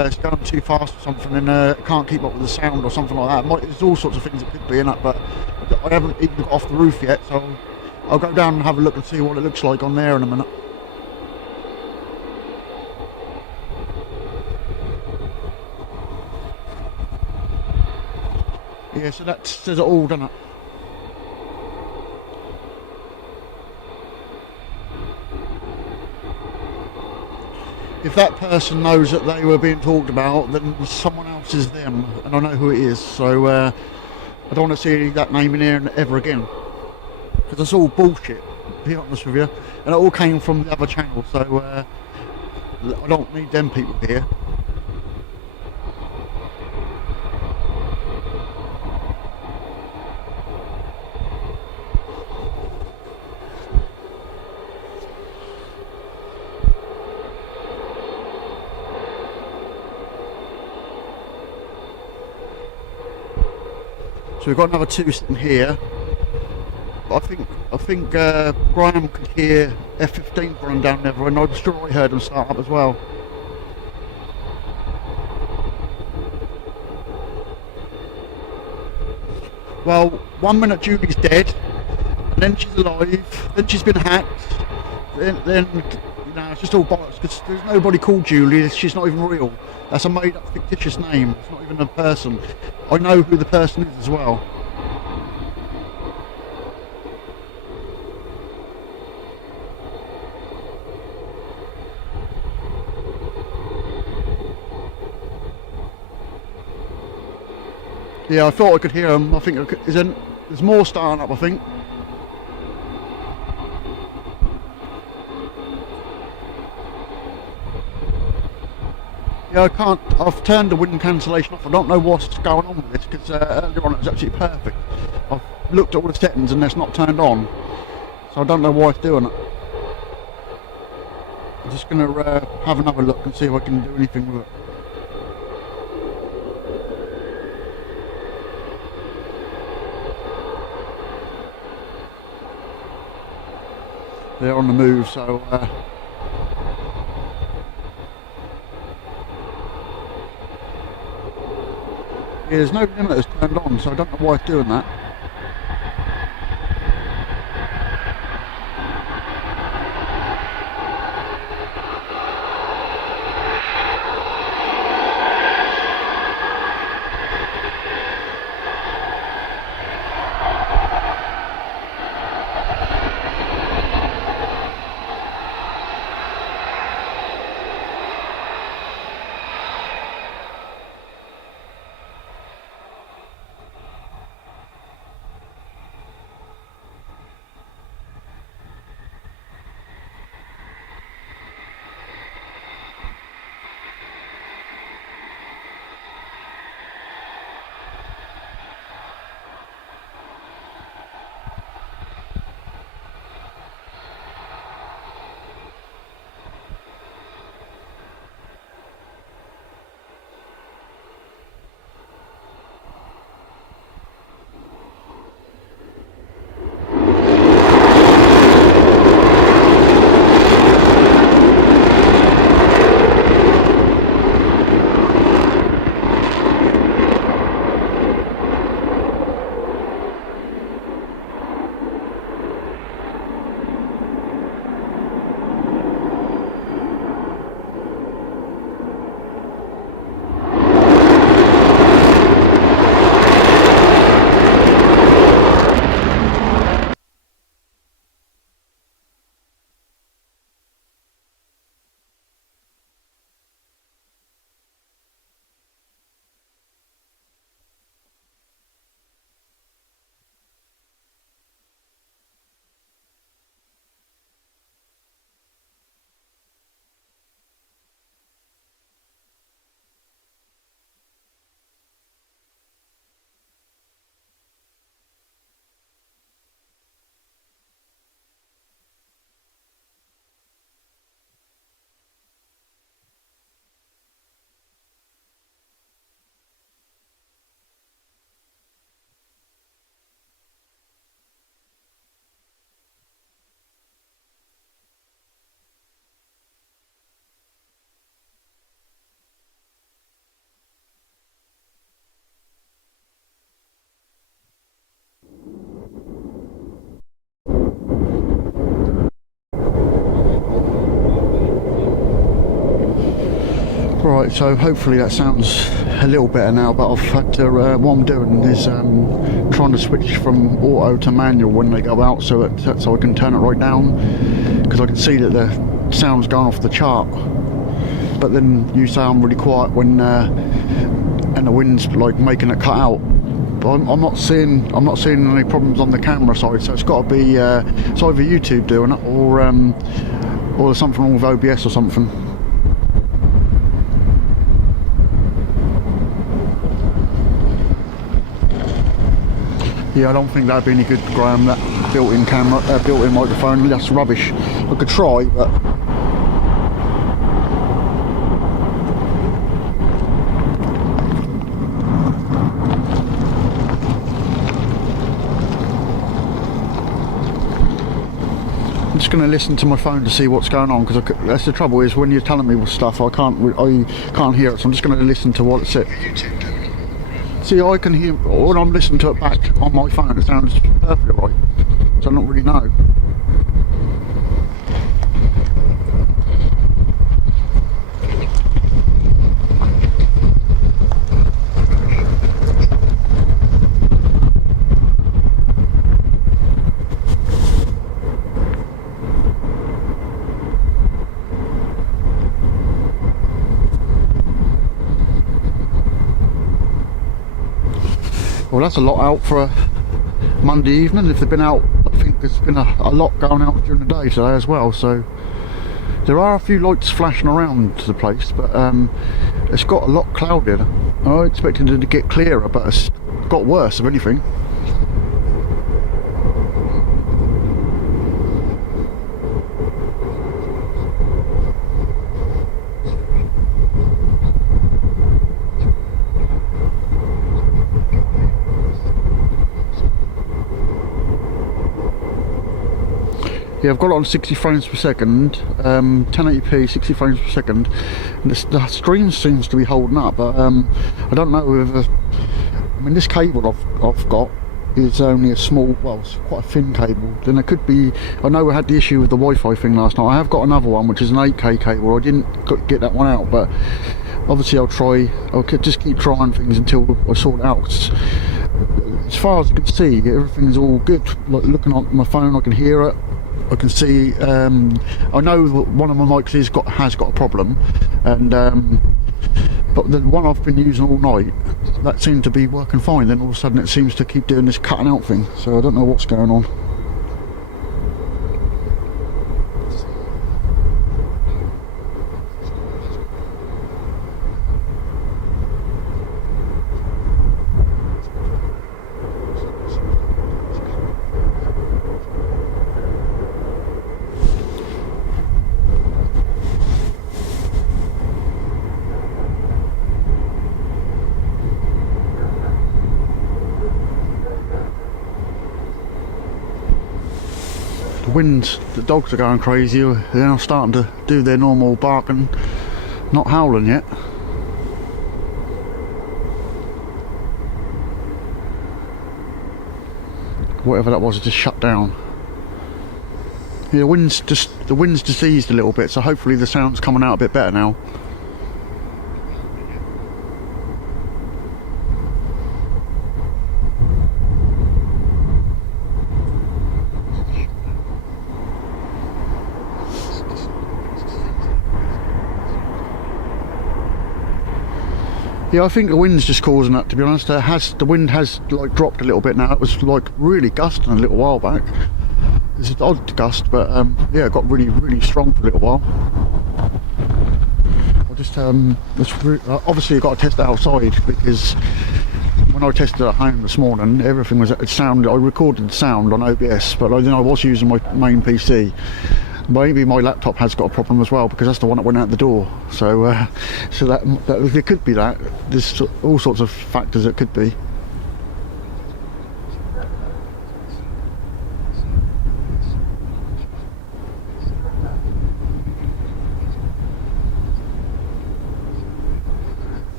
it's going too fast or something, and it can't keep up with the sound or something like that. There's all sorts of things that could be in it, but I haven't even got off the roof yet, so I'll go down and have a look and see what it looks like on there in a minute. Yeah, so that says it all, doesn't it? If that person knows that they were being talked about, then someone else is them, and I know who it is, so I don't want to see that name in here ever again. Because it's all bullshit, to be honest with you. And it all came from the other channel, so I don't need them people here. So we've got another two sitting here. But I think Graham could hear F-15 running down there, and I'm sure I heard them start up as well. Well, 1 minute Julie's dead, and then she's alive, then she's been hacked, then you know, it's just all bollocks, because there's nobody called Julie, she's not even real. That's a made up fictitious name, it's not even a person. I know who the person is as well. Yeah, I thought I could hear them. I think there's more starting up, I think. Yeah, I can't. I've turned the wind cancellation off. I don't know what's going on with this, because earlier on it was absolutely perfect. I've looked at all the settings and it's not turned on, so I don't know why it's doing it. I'm just going to have another look and see if I can do anything with it. They're on the move, so yeah, there's no limiters turned on, so I don't know why it's doing that. Right, so hopefully that sounds a little better now, but I've had to, what I'm doing is trying to switch from auto to manual when they go out, so I can turn it right down, because I can see that the sound's going off the chart. But then you sound really quiet when and the wind's like making it cut out. But I'm not seeing any problems on the camera side, so it's got to be it's either YouTube doing it or there's something wrong with OBS or something. Yeah, I don't think that'd be any good, Graham. That built-in camera, built-in microphone, that's rubbish. I could try, but. I'm just going to listen to my phone to see what's going on, because that's the trouble, is when you're telling me stuff I can't hear it, so I'm just going to listen to what it said. See, I can hear, when I'm listening to it back on my phone, it sounds perfectly right, so I don't really know. Well, that's a lot out for a Monday evening. If they've been out, I think there's been a lot going out during the day today as well, so there are a few lights flashing around the place, but it's got a lot clouded. I expected it to get clearer, but it's got worse if anything. Yeah, I've got it on 60 frames per second, 1080p, 60 frames per second. And the stream seems to be holding up, but I don't know whether. I mean, this cable I've got is only a small, well, it's quite a thin cable. Then it could be. I know we had the issue with the Wi-Fi thing last night. I have got another one, which is an 8K cable. I didn't get that one out, but obviously I'll just keep trying things until I sort it out. As far as I can see, everything's all good. Like looking on my phone, I can hear it. I can see. I know that one of my mics has got a problem, and but the one I've been using all night, that seemed to be working fine. Then all of a sudden, it seems to keep doing this cutting out thing. So I don't know what's going on. The dogs are going crazy. They're now starting to do their normal barking, not howling yet. Whatever that was, it just shut down. Yeah, the wind's just eased a little bit, so hopefully the sound's coming out a bit better now. Yeah, I think the wind's just causing that, to be honest. The wind has like dropped a little bit now. It was like really gusting a little while back. It's an odd gust, but yeah, it got really strong for a little while. I just obviously I've got to test it outside, because when I tested it at home this morning, everything was sound. I recorded the sound on OBS, but I was using my main PC. Maybe my laptop has got a problem as well, because that's the one that went out the door. So, so that there could be that. There's all sorts of factors it could be.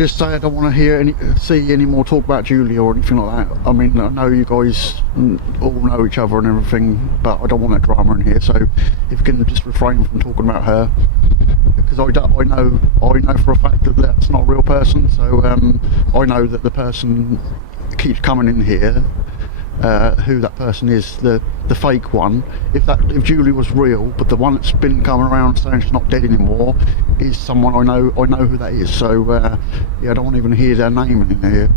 just say I don't want to see any more talk about Julie or anything like that. I mean, I know you guys all know each other and everything, but I don't want that drama in here. So if you can just refrain from talking about her, because I know for a fact that that's not a real person. So I know that the person keeps coming in here. Who that person is, the fake one. If Julie was real, but the one that's been coming around saying she's not dead anymore is someone I know who that is. So yeah, I don't want to even hear their name in here.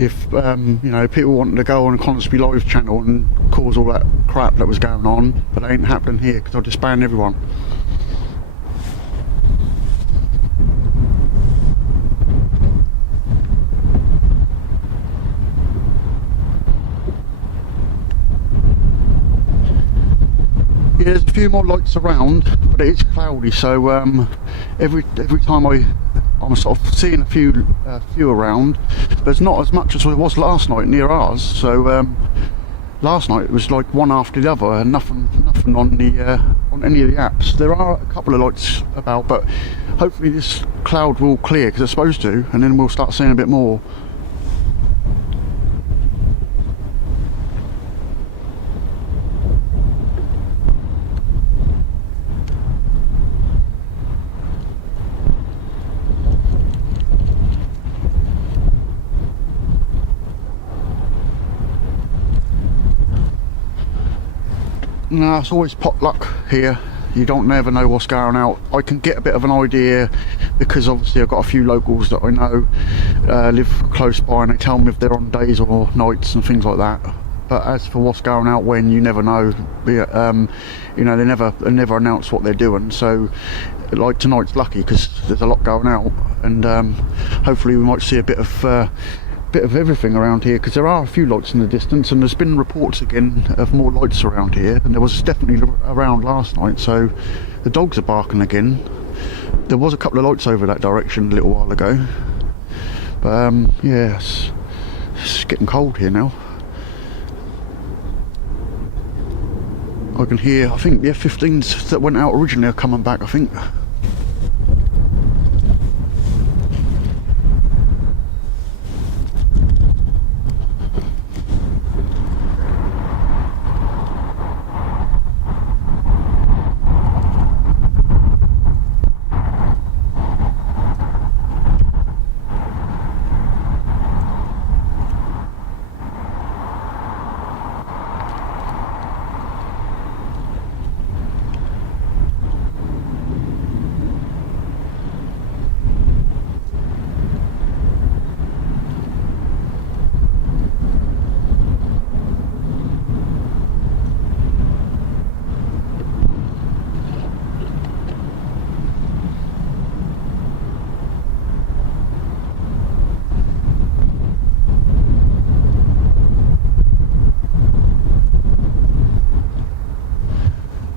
If you know, people want to go on Constantly Live channel and cause all that crap that was going on, but it ain't happening here because I'll just ban everyone. Yeah, there's a few more lights around, but it is cloudy, so every time I'm sort of seeing a few around. There's not as much as there was last night near ours. So last night it was like one after the other, and nothing on any of the apps. There are a couple of lights about, but hopefully this cloud will clear because it's supposed to, and then we'll start seeing a bit more. No, it's always potluck here. You don't never know what's going out. I can get a bit of an idea because obviously I've got a few locals that I know live close by, and they tell me if they're on days or nights and things like that. But as for what's going out when, you never know. You know, they never announce what they're doing. So like tonight's lucky because there's a lot going out, and hopefully we might see a bit of everything around here, because there are a few lights in the distance, and there's been reports again of more lights around here, and there was definitely around last night. So the dogs are barking again. There was a couple of lights over that direction a little while ago, but yes, it's getting cold here now. I can hear, I think the F-15s that went out originally are coming back, I think.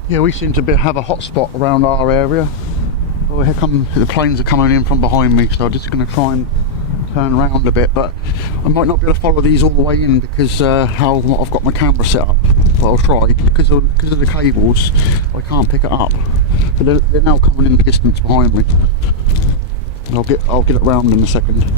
Yeah, we seem to have a hot spot around our area. Oh, here come the planes are coming in from behind me, so I'm just going to try and turn around a bit, but I might not be able to follow these all the way in because how I've got my camera set up. But I'll try, because of the cables I can't pick it up, but they're now coming in the distance behind me. And I'll get it round in a second.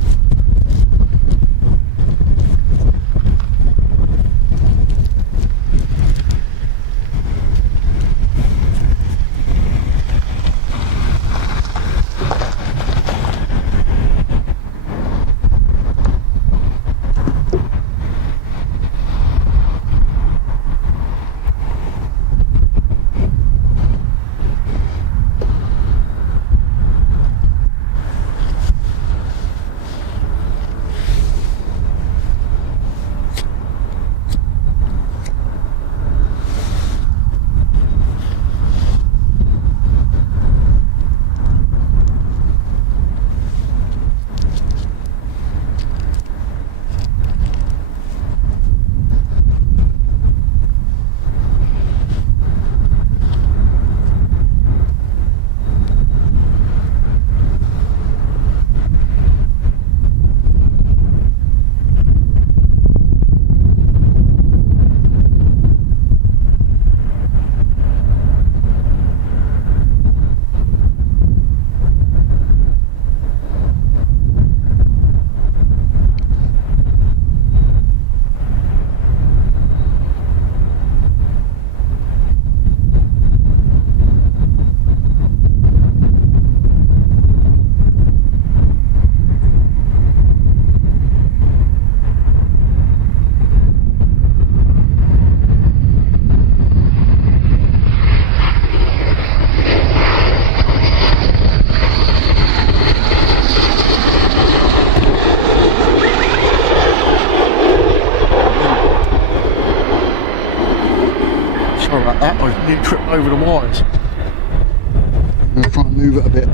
I nearly tripped over the wires. I'm going to try and move it a bit.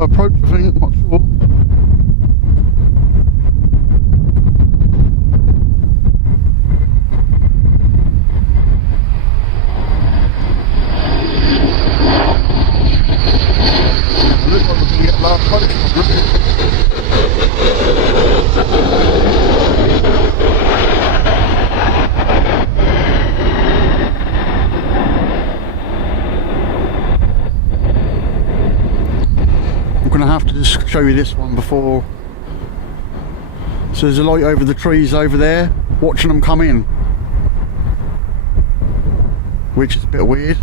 Approach, I think, I'm not sure. It looks like we're going to get a low approach, doesn't it? I'm going to have to just show you this one before. So there's a light over the trees over there, watching them come in, which is a bit weird.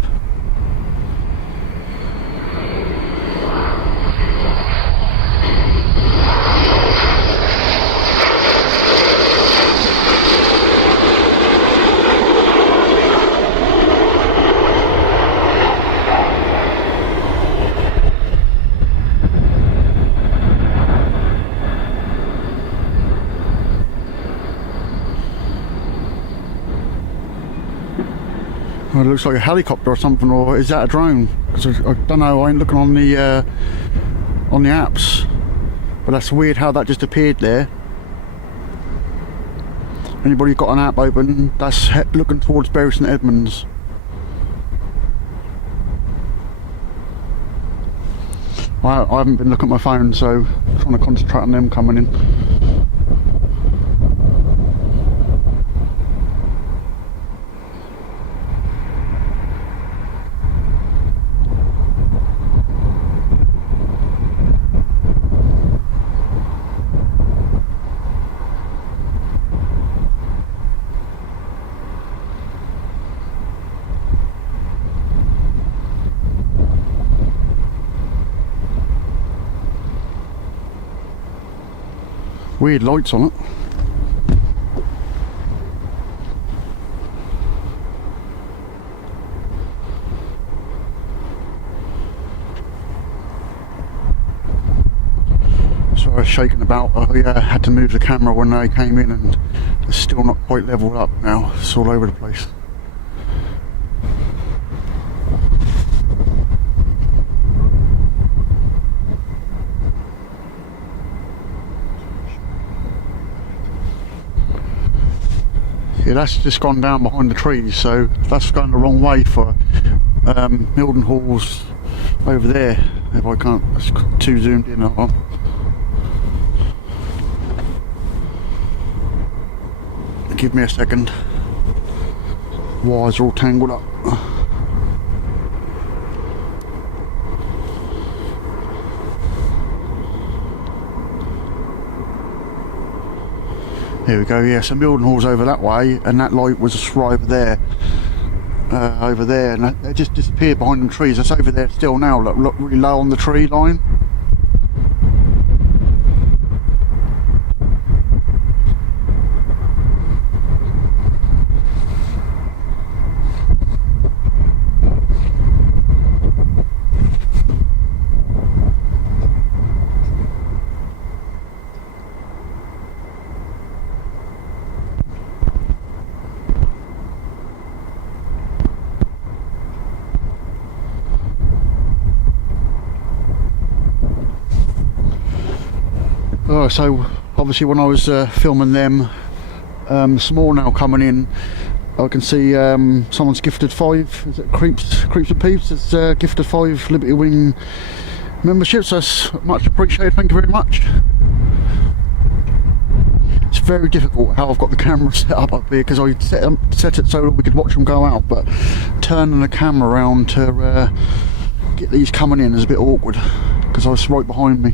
Well, it looks like a helicopter or something, or is that a drone? Because I don't know, I ain't looking on the apps, but that's weird how that just appeared there. Anybody got an app open, that's looking towards Bury St Edmunds. I haven't been looking at my phone, so I'm trying to concentrate on them coming in. Weird lights on it. So I was shaking about. I had to move the camera when they came in, and it's still not quite leveled up now. It's all over the place. Yeah, that's just gone down behind the trees, so that's going the wrong way for Mildenhall's over there. If I can't, it's too zoomed in. Give me a second. Wires are all tangled up. Here we go, yeah, so Mildenhall's over that way, and that light was right over there, and it just disappeared behind the trees. It's over there still now, look really low on the tree line. Oh, so obviously when I was filming them, small now coming in, I can see someone's gifted 5, is it Creeps and Peeps? It's gifted 5 Liberty Wing memberships. That's much appreciated, thank you very much. It's very difficult how I've got the camera set up here, because I set it so that we could watch them go out, but turning the camera around to get these coming in is a bit awkward, because I was right behind me.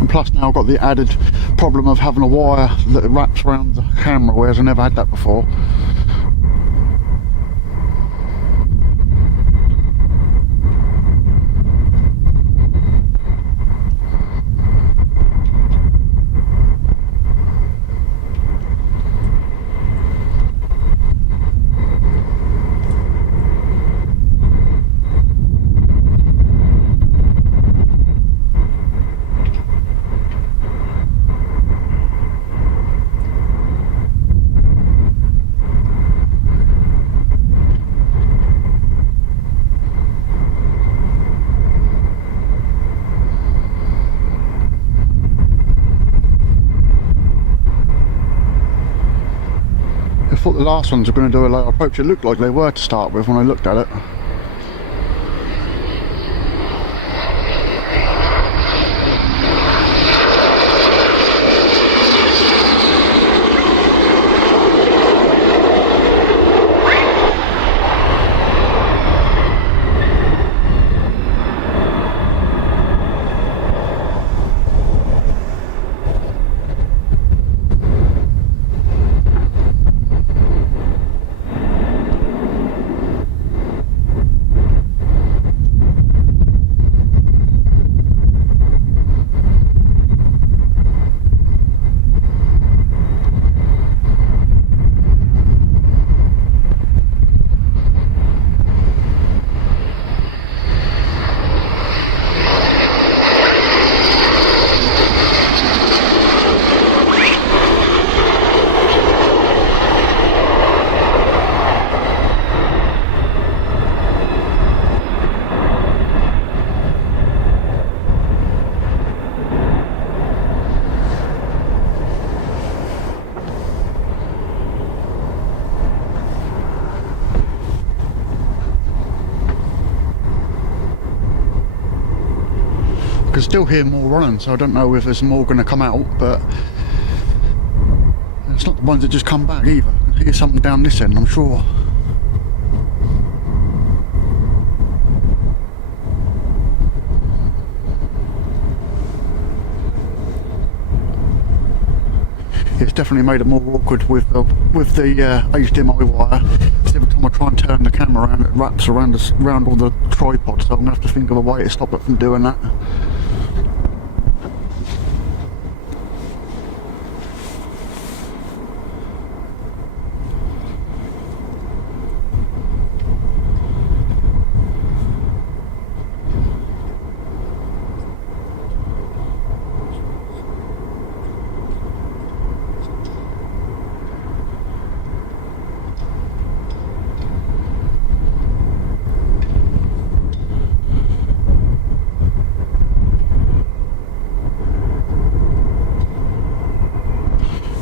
And plus now I've got the added problem of having a wire that wraps around the camera, whereas I never had that before. I thought the last ones were going to do a low approach. It looked like they were to start with when I looked at it. I can still hear more running, so I don't know if there's more going to come out, but it's not the ones that just come back either. I can hear something down this end, I'm sure. It's definitely made it more awkward with the HDMI wire. Every time I try and turn the camera around, it wraps around all the tripod, so I'm going to have to think of a way to stop it from doing that.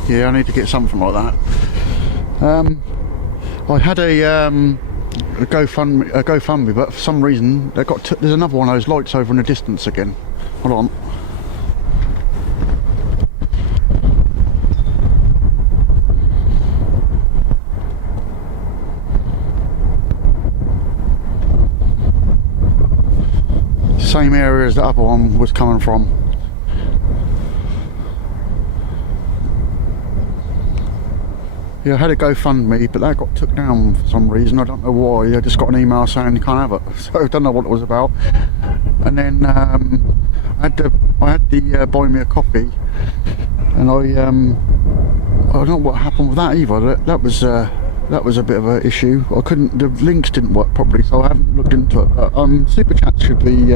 Yeah, I need to get something like that. I had a GoFundMe, but for some reason there's another one of those lights over in the distance again. Hold on. same area as the other one was coming from. Yeah, I had a GoFundMe, but that got took down for some reason. I don't know why. I just got an email saying you can't have it. So I don't know what it was about. And then I had the buy me a coffee, and I don't know what happened with that either. That was a bit of an issue. I couldn't. The links didn't work properly, so I haven't looked into it. But Super Chat should be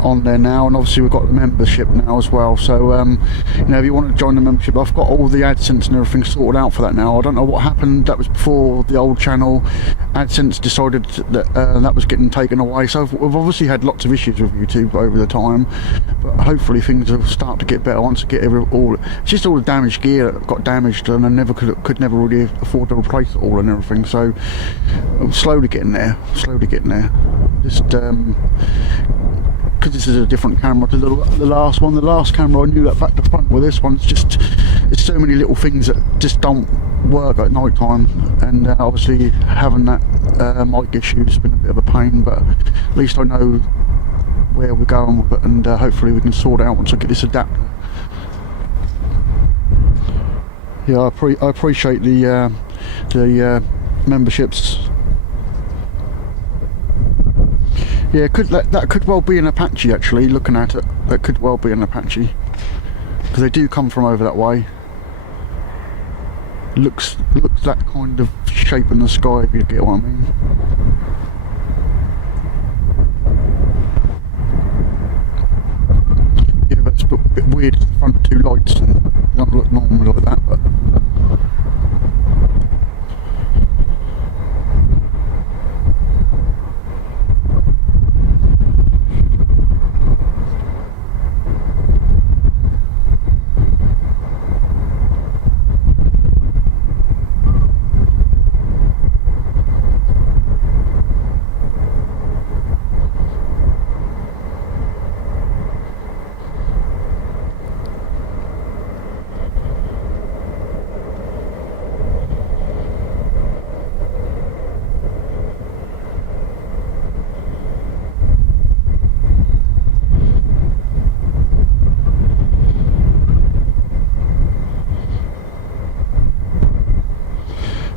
on there now, and obviously we've got the membership now as well. So you know, if you want to join the membership, I've got all the AdSense and everything sorted out for that now. I don't know what happened. That was before the old channel. AdSense decided that that was getting taken away. So we've obviously had lots of issues with YouTube over the time, but hopefully things will start to get better once I get all. It's just all the damaged gear that got damaged, and I never could never really afford to replace it all and everything. So I'm slowly getting there. Just because this is a different camera to the last one. The last camera I knew that back to front. With this one's just, there's so many little things that just don't work at night time, and obviously having that mic issue has been a bit of a pain, but at least I know where we're going with it, and hopefully we can sort it out once I get this adapter. Yeah, I appreciate the memberships. Yeah, that could well be an Apache actually. Looking at it, that could well be an Apache, because they do come from over that way. Looks that kind of shape in the sky, if you get what I mean. Yeah, that's a bit weird. The front two lights and they don't look normal like that, but.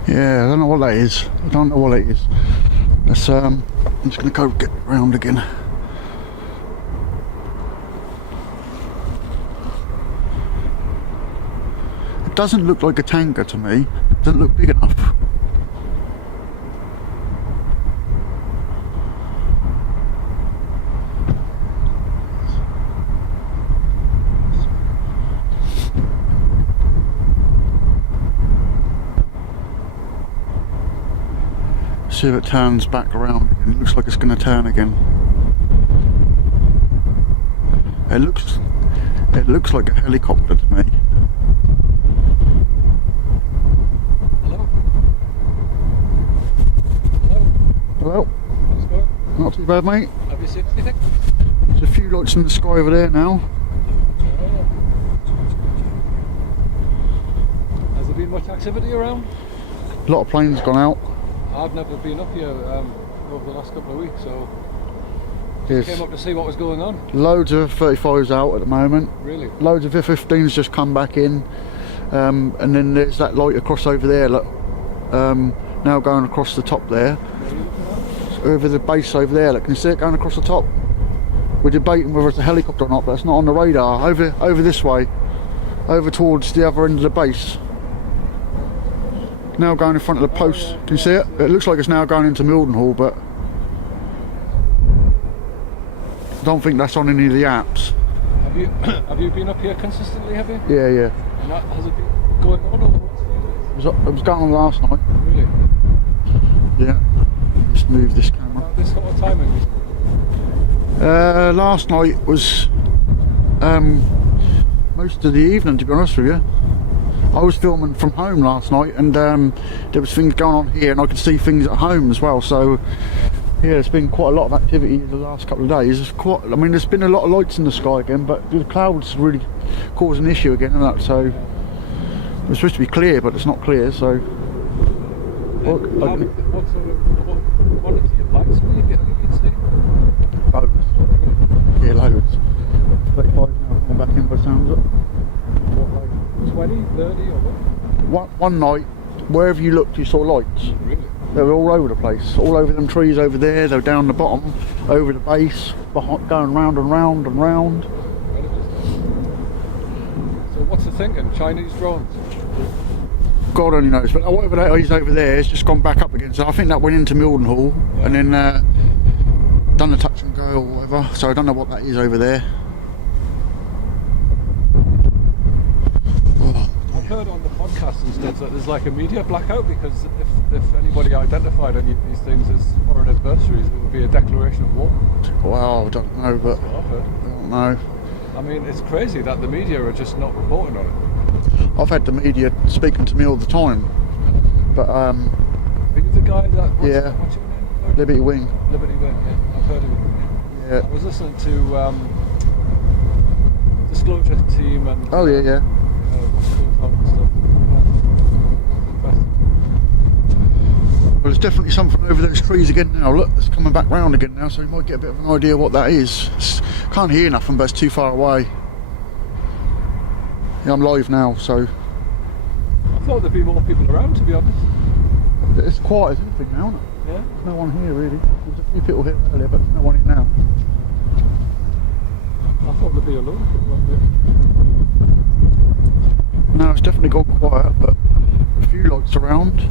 Yeah, I don't know what that is. That's, I'm just going to go get round again. It doesn't look like a tanker to me. It doesn't look big enough. See if it turns back around again. It looks like it's going to turn again. It looks like a helicopter to me. Hello? Hello? Hello? How's it going? Not too bad, mate. Have you seen anything? There's a few lights in the sky over there now. Has there been much activity around? A lot of planes gone out. I've never been up here over the last couple of weeks, so Yes. came up to see what was going on. Loads of 35s out at the moment. Really? Loads of F-15s just come back in. And then there's that light across over there, look, now going across the top there. Where are you looking at? Over the base over there, look, can you see it going across the top? We're debating whether it's a helicopter or not, but it's not on the radar. Over this way, over towards the other end of the base. Now going in front of the post. Can you see it? It looks like it's now going into Mildenhall, but I don't think that's on any of the apps. Have you been up here consistently, have you? Yeah. And has it been going on over the last few days? It was going on last night. Really? Yeah. Just move this camera. This sort of timing? Last night was most of the evening, to be honest with you. I was filming from home last night, and there was things going on here, and I could see things at home as well. So yeah, there's been quite a lot of activity the last couple of days. I mean, there's been a lot of lights in the sky again, but the clouds really cause an issue again, and that. So it's supposed to be clear, but it's not clear. So What sort of quantity of lights will you get seen? both. Yeah, loads. 35 now coming back in by the sounds of it. What, like 20, 30 or what? One night, wherever you looked, you saw lights. Really? They were all over the place, all over them trees over there. They were down the bottom, over the base, going round and round and round. So what's the thinking? Chinese drones? God only knows, but whatever that is over there, it's just gone back up again. So I think that went into Mildenhall and then done the touch and go or whatever. So I don't know what that is over there. I've heard on the podcast and stuff that there's like a media blackout because if anybody identified any of these things as foreign adversaries, it would be a declaration of war. Well, I don't know, but That's what I've heard. I don't know. I mean, it's crazy that the media are just not reporting on it. I've had the media speaking to me all the time, but Are you the guy that? Yeah. What's your name? Sorry? Liberty Wing. Liberty Wing. Yeah, I've heard of it. Yeah. I was listening to Disclosure Team and. Oh yeah, yeah. What's it called, and stuff. Well, there's definitely something over those trees again now. Look, it's coming back round again now, so you might get a bit of an idea what that is. Can't hear nothing, but it's too far away. Yeah, I'm live now, so I thought there'd be more people around, to be honest. it's quiet as anything now, isn't it? Yeah. There's no one here really. There's a few people here earlier, but no one here now. I thought there'd be a load of people up there. No, it's definitely gone quiet, but a few lights around. There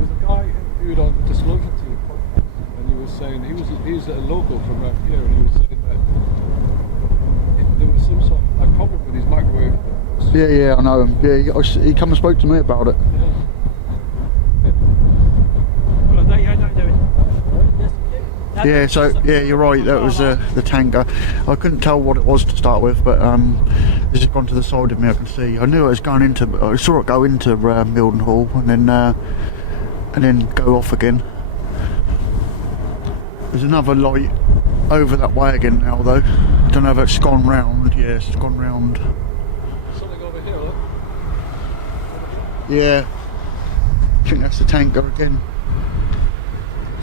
was a guy interviewed on the Disclosure Team podcast, and he was saying he's a local from around here, and he was saying that there was some sort of like problem with his microwave. Yeah, yeah, I know him. Yeah, he come and spoke to me about it. Well, how you doing? Yeah, so yeah, you're right. That was the tanker. I couldn't tell what it was to start with, but it's just gone to the side of me. I can see. I knew it was going into. I saw it go into Mildenhall and then go off again. There's another light over that way again now, though. I don't know if it's gone round. Yeah, it's gone round. Something over here, look. Yeah, I think that's the tanker again.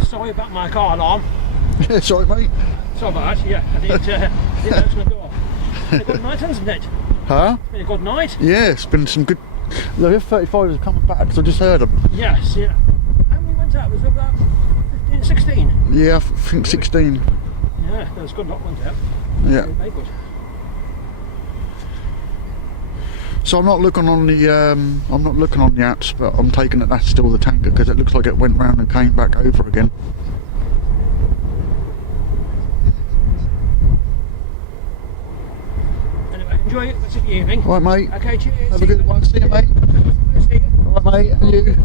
Sorry about my car alarm. Yeah, sorry, mate. Sorry about that. Yeah, I didn't know it was going to go off. It's been a good night, hasn't it? Huh? It's been a good night. Yeah, it's been some good. The F-35s are coming back because I just heard them. Yes, yeah. How many went out? Was it about 15, 16? Yeah, I think 16. Yeah, there was a good lot went out. Yeah. Very good. So I'm not looking on the apps, but I'm taking it that's still the tanker because it looks like it went round and came back over again. Anyway, enjoy it. That's it, the evening. All right, mate. Okay, cheers. Have a good one. See you, mate. See you. All right, mate. And you.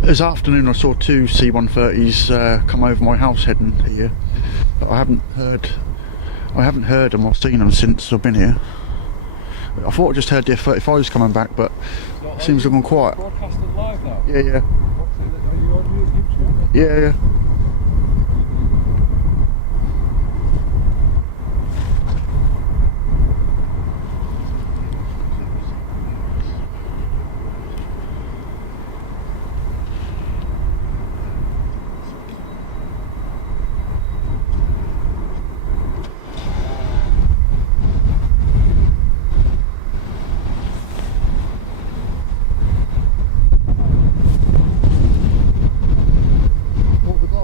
This afternoon I saw two C-130s come over my house heading here, but I haven't heard them or seen them since I've been here. I thought I just heard the F-35s coming back, but it seems to have gone quiet. Broadcasting live now. Yeah, yeah. Are you on YouTube? Yeah, yeah.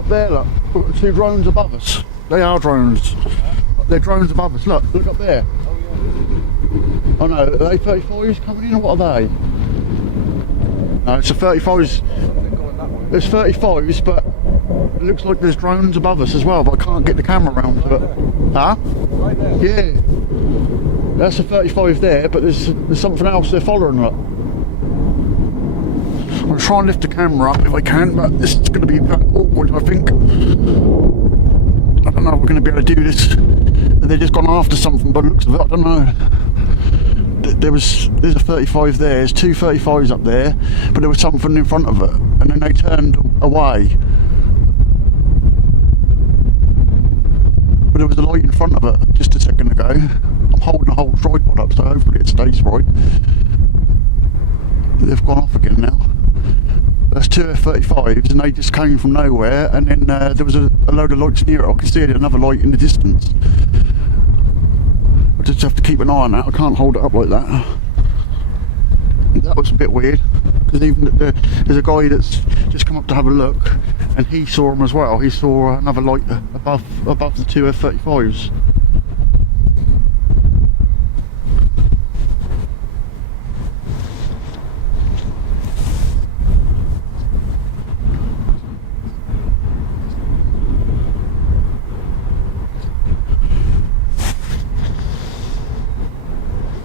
There, look, we've got two drones above us. They are drones. They're drones above us. Look up there. Oh no, are they 35s coming in or what are they? No, it's a 35s. There's 35s, but it looks like there's drones above us as well, but I can't get the camera around to it. Huh? Right there. Yeah. That's a 35 there, but there's something else they're following, look. I'm try and lift the camera up if I can, but this is going to be awkward, I think. I don't know if we're going to be able to do this. They've just gone after something by the looks of it, I don't know. There's a 35 there, there's two 35s up there, but there was something in front of it, and then they turned away. But there was a light in front of it just a second ago. I'm holding the whole tripod up, so hopefully it stays right. They've gone off again now. That's two F-35s, and they just came from nowhere, and then there was a load of lights near it. I could see another light in the distance. I just have to keep an eye on that. I can't hold it up like that. That was a bit weird, because even there's a guy that's just come up to have a look, and he saw them as well. He saw another light above the two F-35s.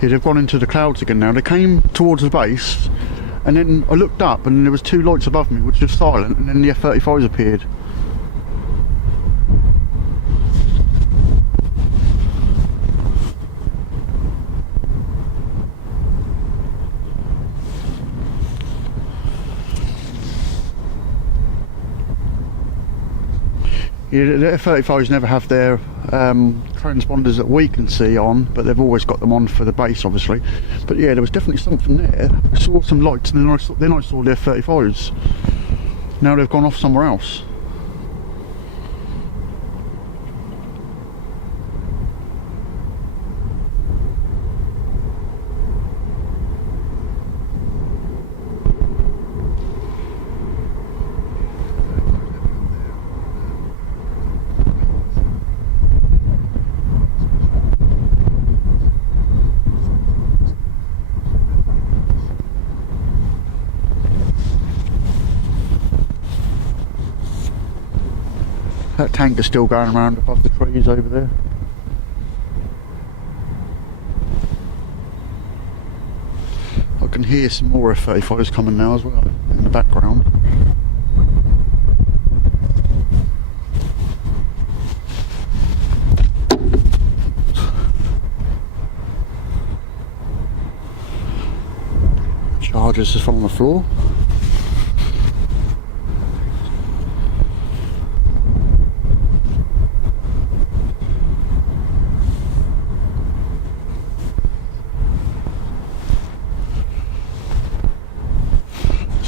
Yeah, they've gone into the clouds again now. They came towards the base, and then I looked up and there was two lights above me which were silent, and then the F-35s appeared. Yeah, the F-35s never have their transponders that we can see on, but they've always got them on for the base, obviously. But yeah, there was definitely something there. I saw some lights, and then I saw the F-35s. Now they've gone off somewhere else. That tank is still going around above the trees over there. I can hear some more F-35s coming now as well in the background. Chargers just on the floor.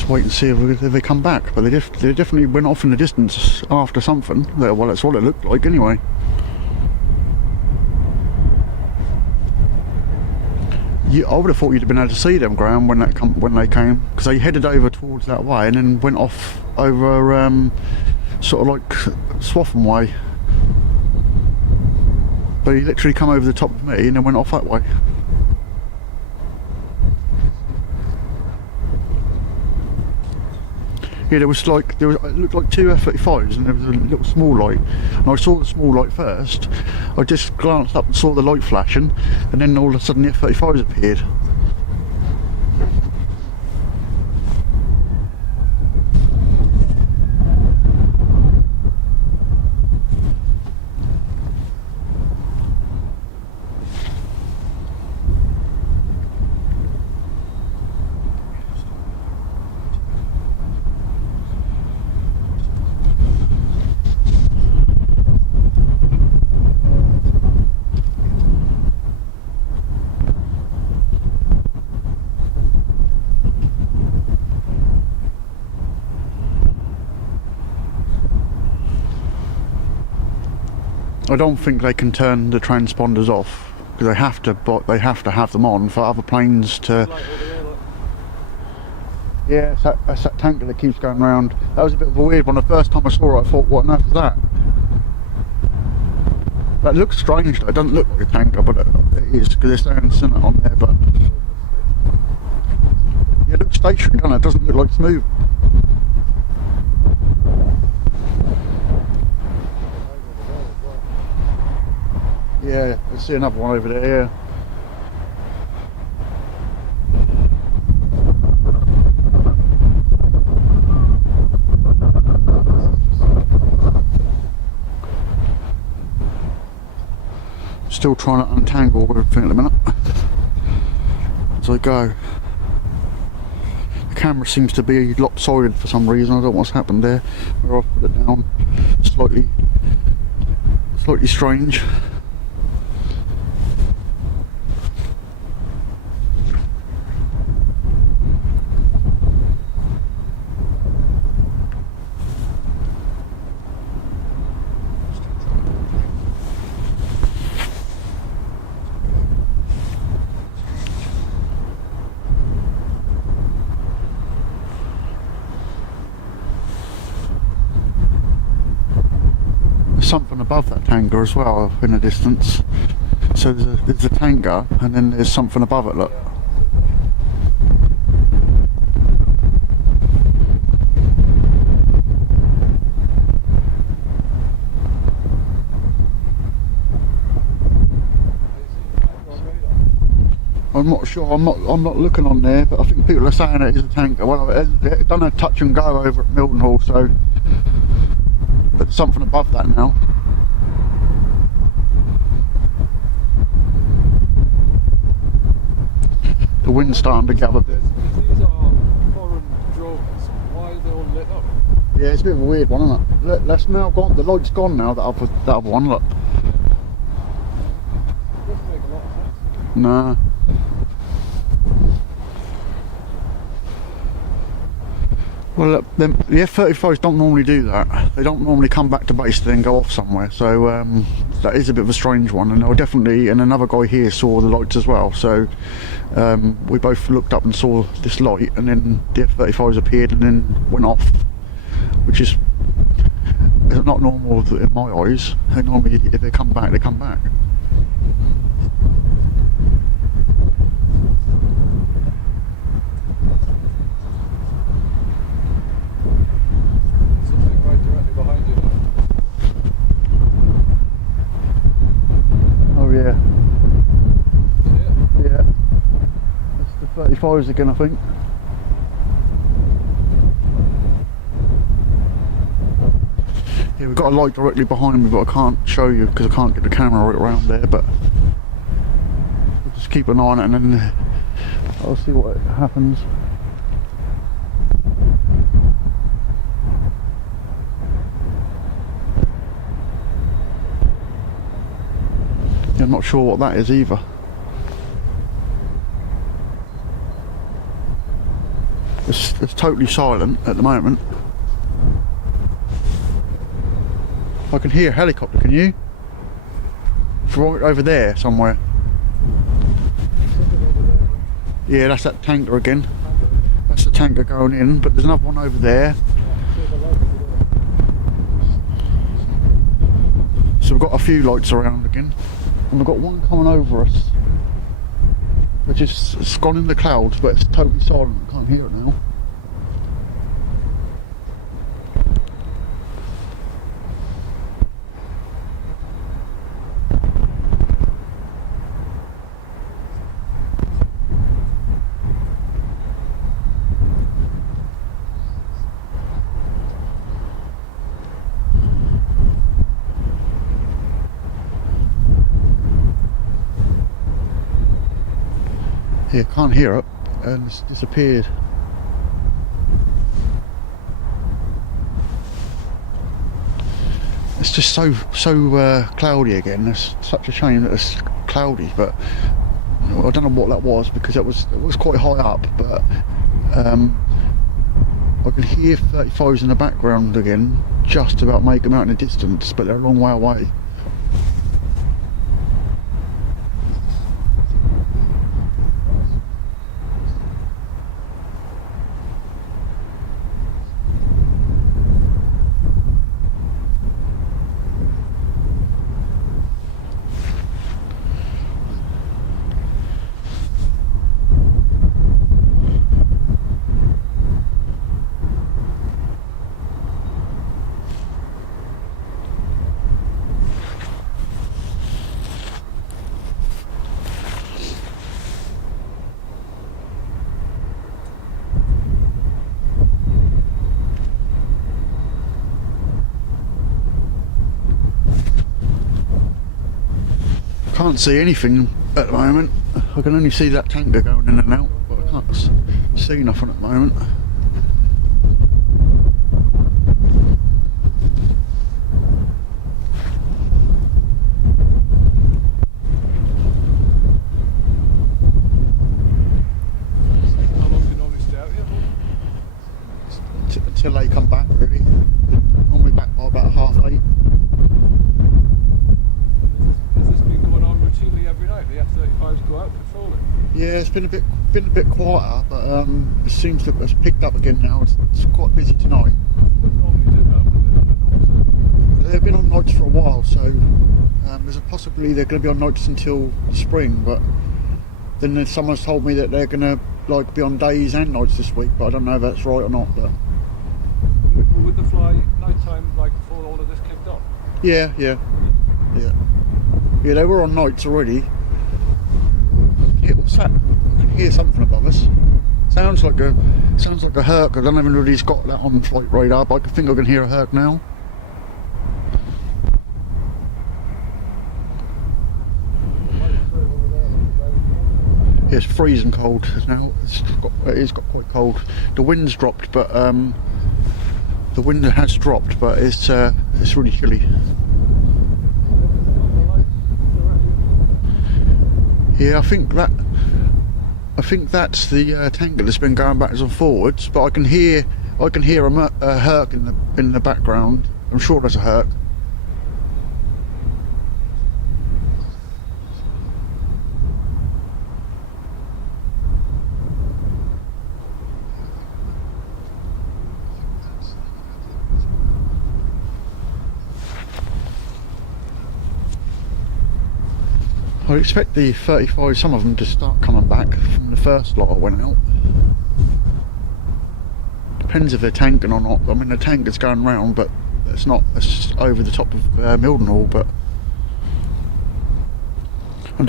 Wait and see if they come back, but they definitely went off in the distance after something. Well, that's what it looked like anyway. I would have thought you'd have been able to see them, Graham, when they came, because they headed over towards that way and then went off over sort of like Swaffham way. But he literally come over the top of me and then went off that way. Yeah, it looked like two F-35s, and there was a little small light, and I saw the small light first. I just glanced up and saw the light flashing, and then all of a sudden the F-35s appeared. I don't think they can turn the transponders off, because they have to have them on for other planes to. Yeah, that's that tanker that keeps going around. That was a bit of a weird one. The first time I saw it, I thought, what on earth is that? That looks strange. It doesn't look like a tanker, but it is, because they're saying Senate on there. But yeah, it looks stationary, doesn't it? It doesn't look like it's moving. Yeah, I see another one over there, yeah. Still trying to untangle everything at the minute as I go. The camera seems to be lopsided for some reason. I don't know what's happened there. Where I've put it down slightly strange. something above that tanker as well in the distance. So there's a tanker and then there's something above it, look. I'm not sure, I'm not looking on there, but I think people are saying it is a tanker. Well, I've done a touch and go over at Mildenhall, so but something above that now. The wind's starting to gather a bit. These are foreign drones. Why are they all lit up? Yeah, it's a bit of a weird one, isn't it? Let's now gone. The light's gone now. That other one. Look. It doesn't make a lot of sense. Nah. Well, look, the F-35s don't normally do that. They don't normally come back to base and then go off somewhere. So that is a bit of a strange one. And they were definitely, and another guy here saw the lights as well. So we both looked up and saw this light, and then the F-35s appeared and then went off, which is not normal in my eyes. They normally, if they come back, they come back. Something right directly behind you now. Oh yeah, See it? yeah. It's the 35s again, I think. Yeah, we've got a light directly behind me, but I can't show you because I can't get the camera right around there. But we'll just keep an eye on it, and then I'll see what happens. Yeah, I'm not sure what that is either. It's totally silent at the moment. I can hear a helicopter, can you? It's right over there somewhere. Something over there. Yeah, that's that tanker again. That's the tanker going in, but there's another one over there. See the light over there. So we've got a few lights around again. And we've got one coming over us, which is, it's gone in the clouds, but it's totally silent. I can't hear it now. Yeah, can't hear it, and it's disappeared. It's just so cloudy again. It's such a shame that it's cloudy, but I don't know what that was because it was quite high up. But I can hear 35s in the background again, just about make them out in the distance, but they're a long way away. Can't see anything at the moment. I can only see that tanker going in and out, but I can't see nothing at the moment. How long do you normally stay out here for? Until they come back, really. Normally back by about 8:30. Has this been going on routinely every night? The F-35s go out patrolling? Yeah, it's been a bit quieter, but it seems to have picked up again now. It's quite busy tonight. They normally do that, but they don't know. they've been on nights for a while, so there's a possibility they're going to be on nights until the spring, but then someone's told me that they're going to like be on days and nights this week, but I don't know if that's right or not. But would the fly nighttime like before all of this kicked off? yeah, they were on nights already. Yeah, what's that? I can hear something above us. Sounds like a herc. I don't know if he's got that on flight radar, but I think I can hear a herc now. Yeah, it's freezing cold now. It's got quite cold. The wind's dropped, but the wind has dropped, but it's really chilly. Yeah, I think that's the tanker that's been going backwards and forwards. But I can hear a herc in the background. I'm sure there's a herc. I expect the 35, some of them to start coming back from the first lot I went out. Depends if they're tanking or not. I mean, the tank is going round, but it's just over the top of Mildenhall. But I'm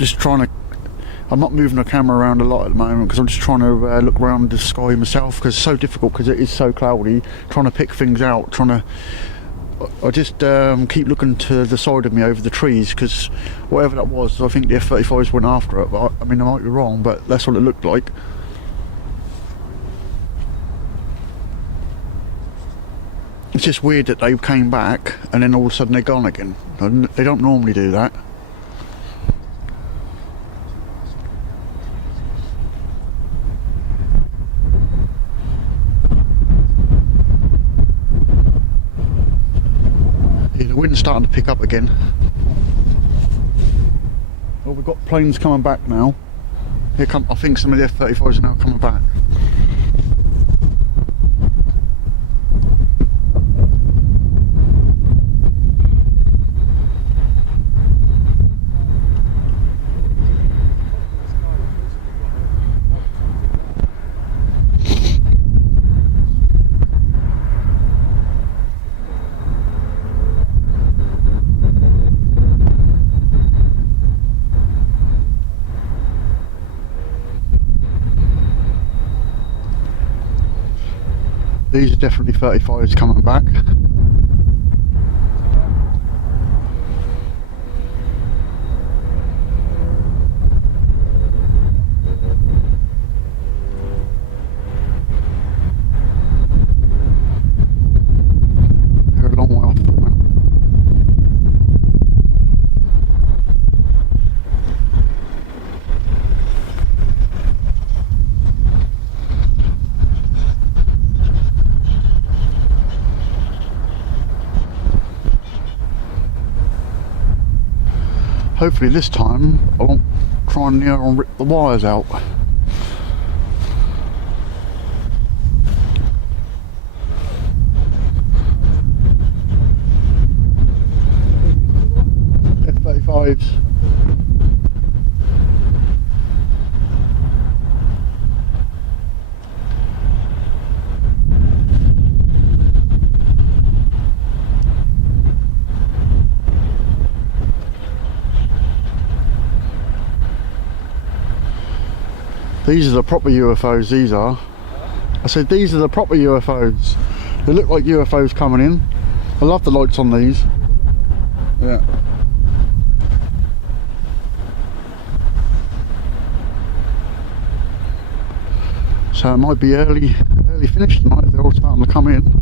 not moving the camera around a lot at the moment because I'm just trying to look around the sky myself, because it's so difficult because it is so cloudy, trying to pick things out, I just keep looking to the side of me over the trees, because whatever that was, I think the F-35s went after it, but I mean, I might be wrong, but that's what it looked like. It's just weird that they came back and then all of a sudden they're gone again. They don't normally do that. The wind's starting to pick up again. Well, we've got planes coming back now. I think some of the F-35s are now coming back. These are definitely 35s coming back. They're a long way off, man. Hopefully this time I won't try and near and rip the wires out. F-35s. These are the proper UFOs, these are. I said these are the proper UFOs. They look like UFOs coming in. I love the lights on these. Yeah. So it might be early finish tonight if they're all starting to come in.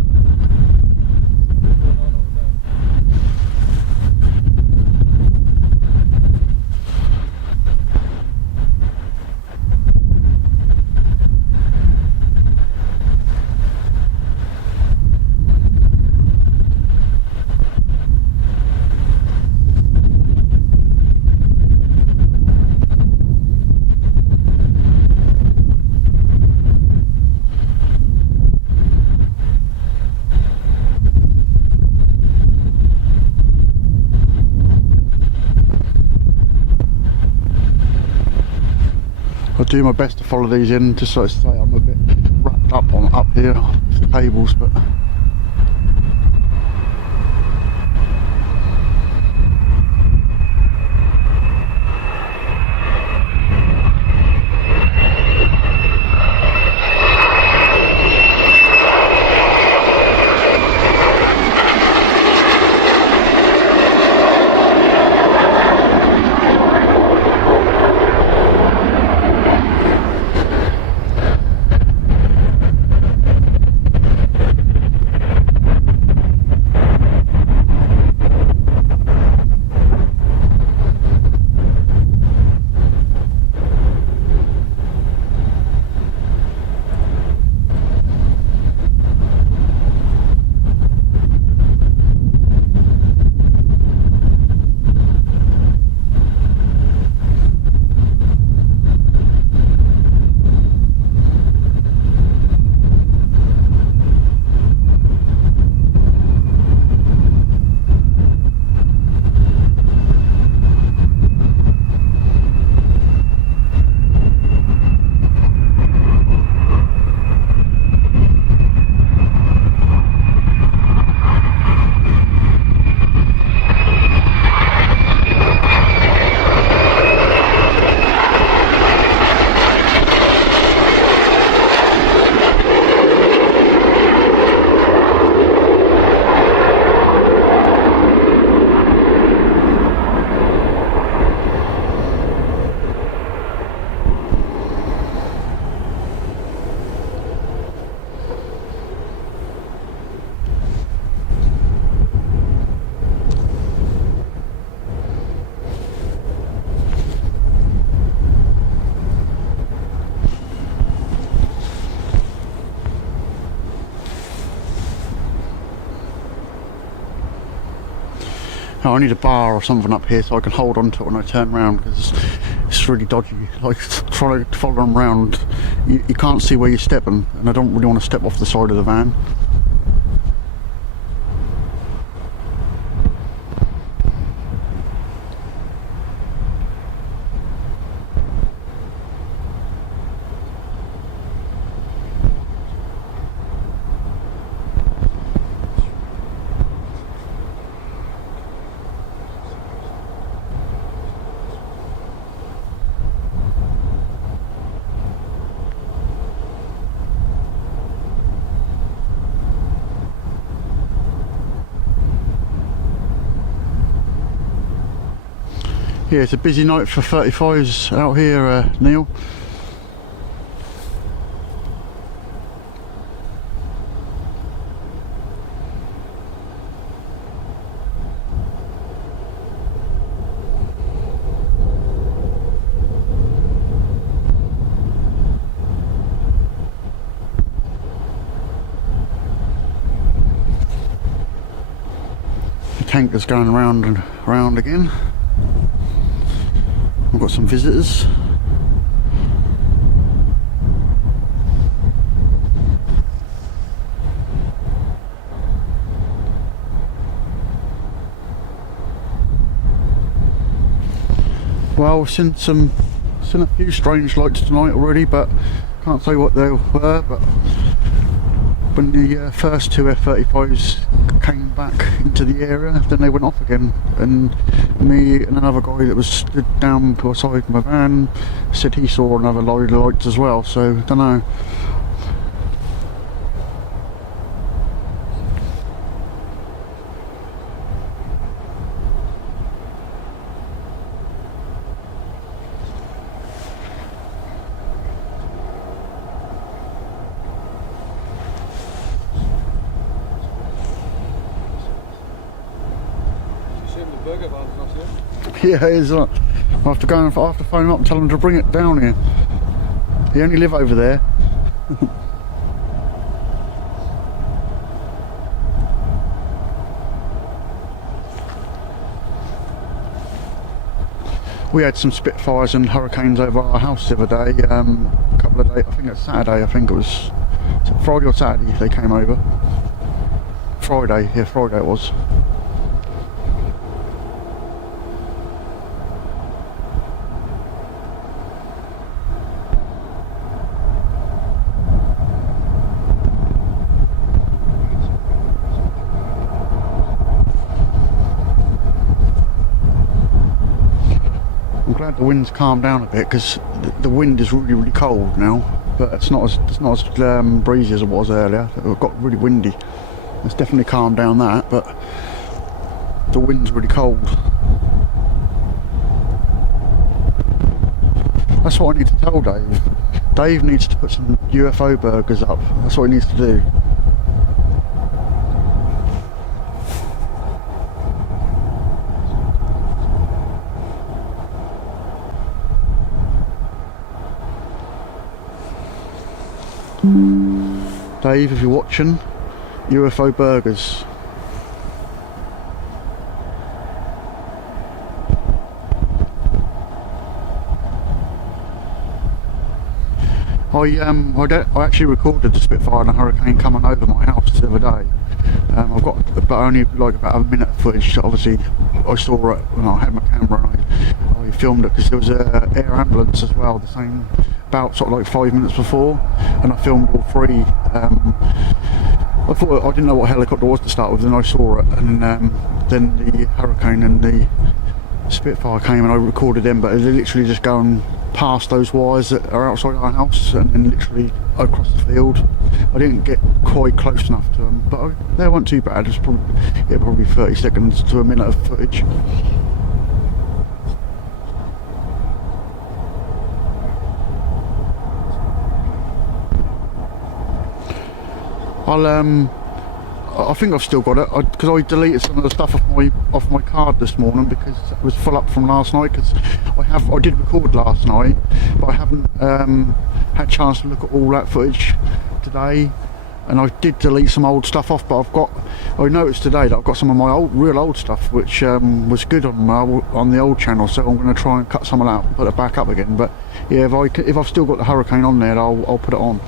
do my best to follow these in, just so I say I'm a bit wrapped up here with the cables, but oh, I need a bar or something up here so I can hold on to it when I turn around, because it's really dodgy. Like trying to follow them around, you can't see where you're stepping, and I don't really want to step off the side of the van. Yeah, it's a busy night for 35s out here, Neil. The tanker's going round and round again. We've got some visitors. Well, we've seen a few strange lights tonight already, but can't say what they were. But when the first two F-35s came back into the area, then they went off again, and me and another guy that was stood down beside my van said he saw another load of lights as well, so don't know. Burger van's not here. Yeah, it is. I have to phone him up and tell him to bring it down here. He only live over there. We had some Spitfires and Hurricanes over our house the other day, a couple of days, I think it's Saturday, I think it was Friday or Saturday they came over. Friday, yeah, Friday it was. glad the wind's calmed down a bit, because the wind is really, really cold now. But it's not as breezy as it was earlier. It got really windy. It's definitely calmed down that, but the wind's really cold. That's what I need to tell Dave. Dave needs to put some UFO burgers up. That's what he needs to do. Dave, if you're watching, UFO burgers. I actually recorded the Spitfire and a hurricane coming over my house the other day. I've got only like about a minute footage. Obviously, I saw it when I had my camera and I filmed it, because there was an air ambulance as well, the same, about sort of like 5 minutes before, and I filmed all three. I thought, I didn't know what helicopter was to start with, and I saw it, and then the hurricane and the Spitfire came, and I recorded them, but they're literally just going past those wires that are outside our house and then literally across the field. I didn't get quite close enough to them, but they weren't too bad. It was probably 30 seconds to a minute of footage. I think I've still got it, because I deleted some of the stuff off my card this morning, because it was full up from last night. Because I did record last night, but I haven't had a chance to look at all that footage today, and I did delete some old stuff off. But I noticed today that I've got some of my real old stuff, which was good on the old channel. So I'm going to try and cut some of that out and put it back up again. But yeah, if I've still got the hurricane on there, I'll put it on.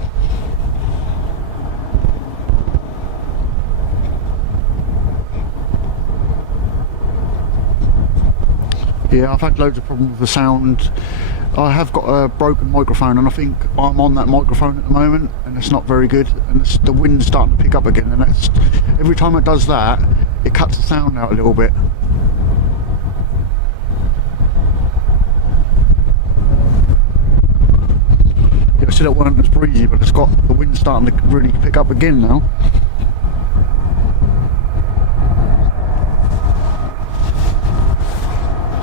Yeah, I've had loads of problems with the sound. I have got a broken microphone, and I think I'm on that microphone at the moment, and it's not very good, and the wind's starting to pick up again, and every time it does that, it cuts the sound out a little bit. Yeah, I said it wasn't as breezy, but it's got the wind starting to really pick up again now.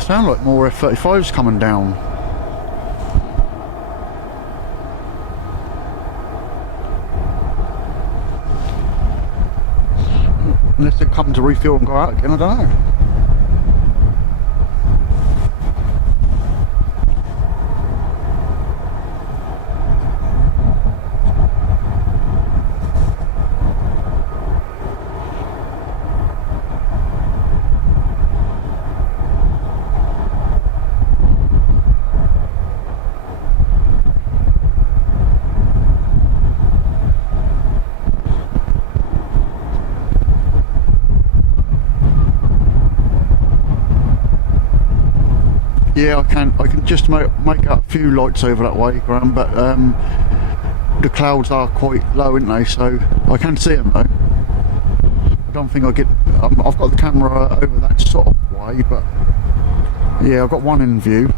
Sound like more F-35s coming down. Unless they come to refuel and go out again, I don't know. Yeah, I can just make out a few lights over that way, Graham, but the clouds are quite low, aren't they? So I can see them though. I don't think I get. I've got the camera over that sort of way, but yeah, I've got one in view.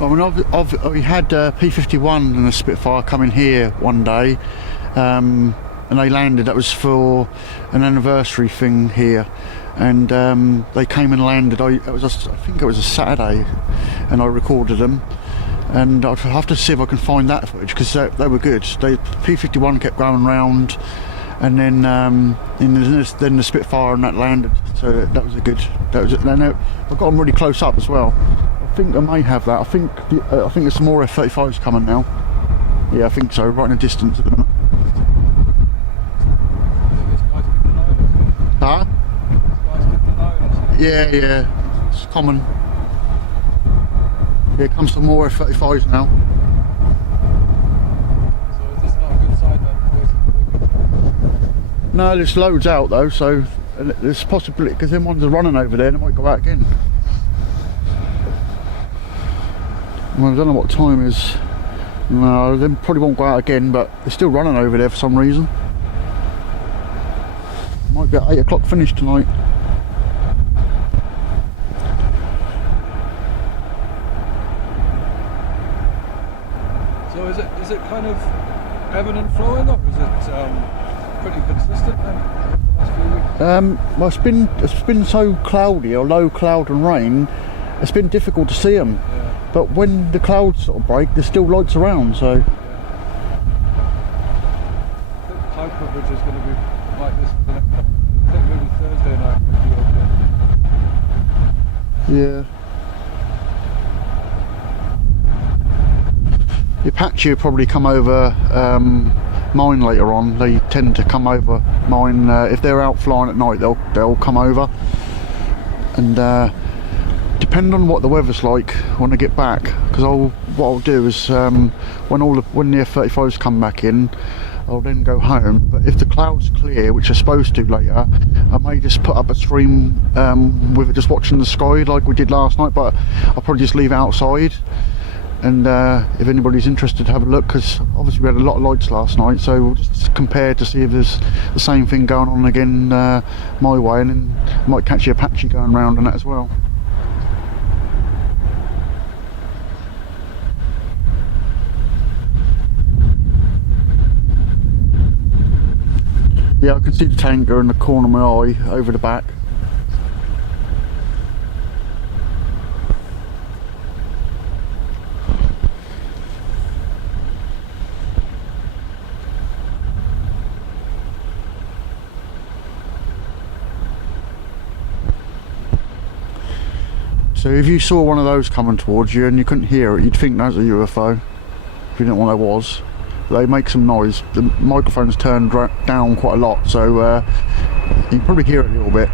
I mean, we had P-51 and a Spitfire coming here one day, and they landed. That was for an anniversary thing here, and they came and landed. I think it was a Saturday, and I recorded them. And I'll have to see if I can find that footage, because they were good. P-51 kept going round, and then the Spitfire and that landed. So that was a good. I got them really close up as well. think I may have that. I think there's some more F-35s coming now. Yeah, I think so. Right in the distance at the minute. This guy's keeping an eye on us. Huh? This guy's keeping an eye on us. Yeah. It's common. Here comes some more F-35s now. So is this not a good sign then? No, there's loads out though, so there's possibility because them ones are running over there. They might go out again. Well, I don't know what time it is. No, they probably won't go out again, but they're still running over there for some reason. Might be at 8 o'clock finish tonight. So is it kind of ebbing and flowing, or is it pretty consistent then the last few weeks? Well, it's been so cloudy or low cloud and rain. It's been difficult to see them. Yeah. But when the clouds sort of break, there's still lights around. So I think the cloud coverage is going to be like this for the next couple. I think maybe Thursday night will be okay. yeah. Your Apache will probably come over mine later on. They tend to come over mine if they're out flying at night. They'll come over, and depending on what the weather's like when I get back, because what I'll do is when the F-35s come back in, I'll then go home. But if the clouds clear, which are supposed to later, I may just put up a stream with it, just watching the sky like we did last night. But I'll probably just leave it outside. And if anybody's interested, have a look, because obviously we had a lot of lights last night, so we'll just compare to see if there's the same thing going on again my way, and then I might catch the Apache going round on that as well. Yeah, I can see the tanker in the corner of my eye over the back. So if you saw one of those coming towards you and you couldn't hear it, you'd think that was a UFO, if you didn't know what that was. They make some noise. The microphone's turned down quite a lot, so you can probably hear it a little bit.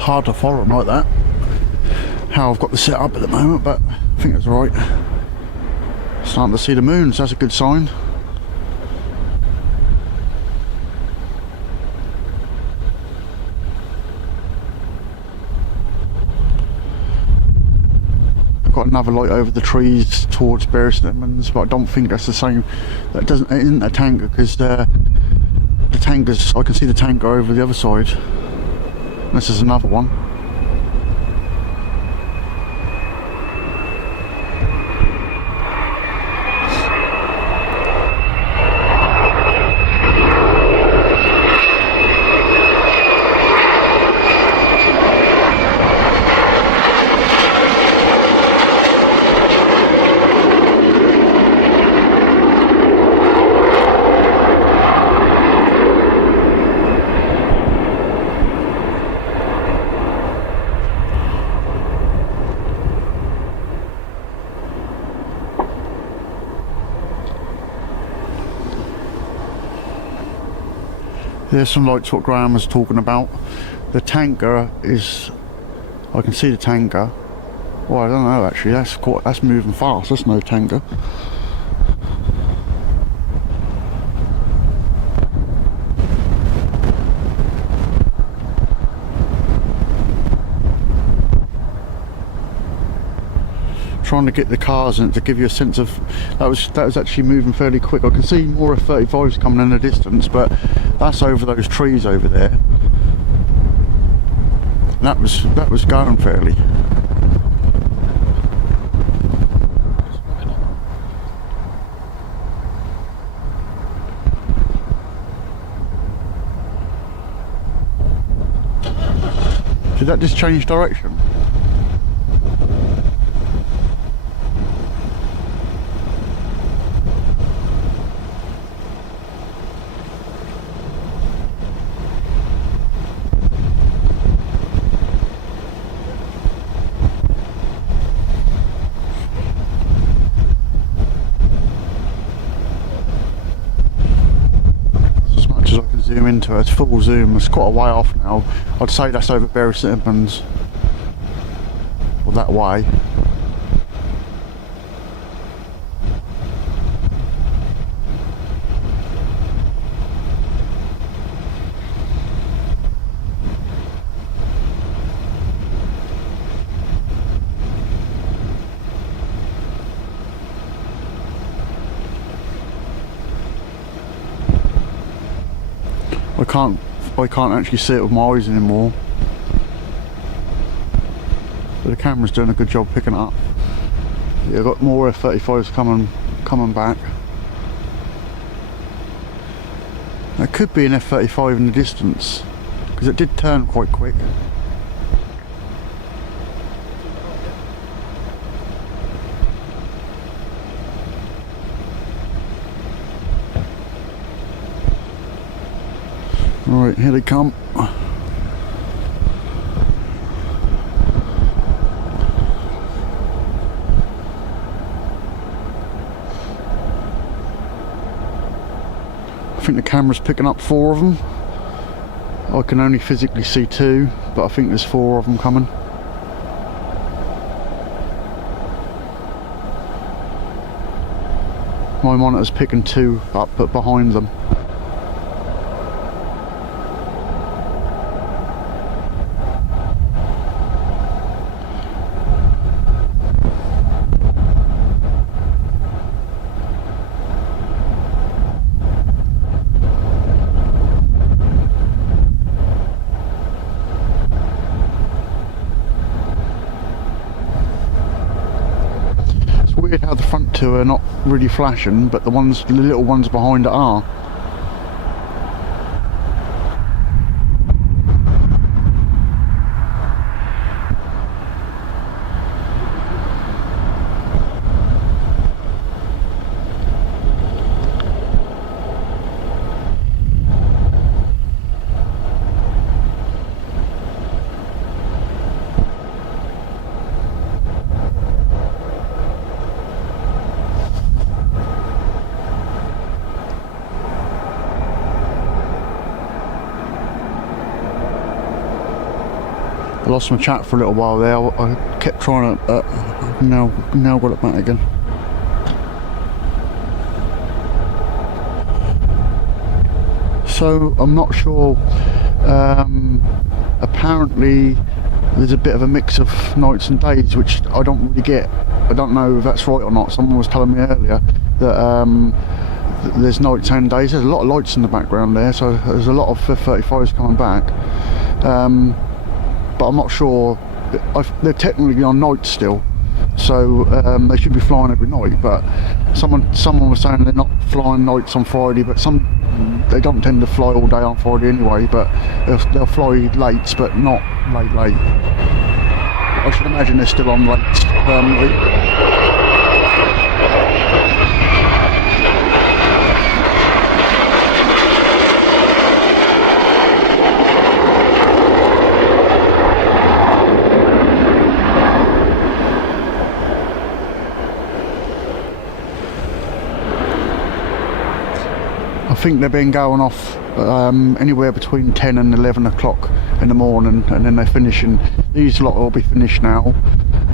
Hard to follow them like that, how I've got the set up at the moment, but I think it's right. Starting to see the moon, so that's a good sign. I've got another light over the trees towards Berry-Stedmans, but I don't think that's the same. It isn't a tanker, because the tankers, I can see the tanker over the other side. This is another one. There's some lights what Graham was talking about. The tanker is, I can see the tanker. Well, I don't know actually, that's moving fast, that's no tanker. Trying to get the cars in to give you a sense of that was actually moving fairly quick. I can see more F-35s coming in the distance, but that's over those trees over there. That was going fairly. that just change direction? Zoom into it, it's full zoom, it's quite a way off now. I'd say that's over Bury St Edmunds, or that way. I can't actually see it with my eyes anymore. But the camera's doing a good job picking it up. Yeah, I've got more F-35s coming back. There could be an F-35 in the distance, because it did turn quite quick. Right, here they come. I think the camera's picking up 4 of them. I can only physically see 2, but I think there's 4 of them coming. My monitor's picking 2 up, but behind them. Weird how the front 2 are not really flashing, but the little ones behind it are. I lost my chat for a little while there. I kept trying to, now got it back again. So I'm not sure. Apparently there's a bit of a mix of nights and days, which I don't really get. I don't know if that's right or not. Someone was telling me earlier that there's nights and days. There's a lot of lights in the background there, so there's a lot of F-35s coming back. But I'm not sure. They're technically on night still, so they should be flying every night. But someone was saying they're not flying nights on Friday, but they don't tend to fly all day on Friday anyway. But they'll fly late, but not late. I should imagine they're still on late permanently. I think they've been going off anywhere between 10 and 11 o'clock in the morning, and then they're finishing. These lot will be finished now,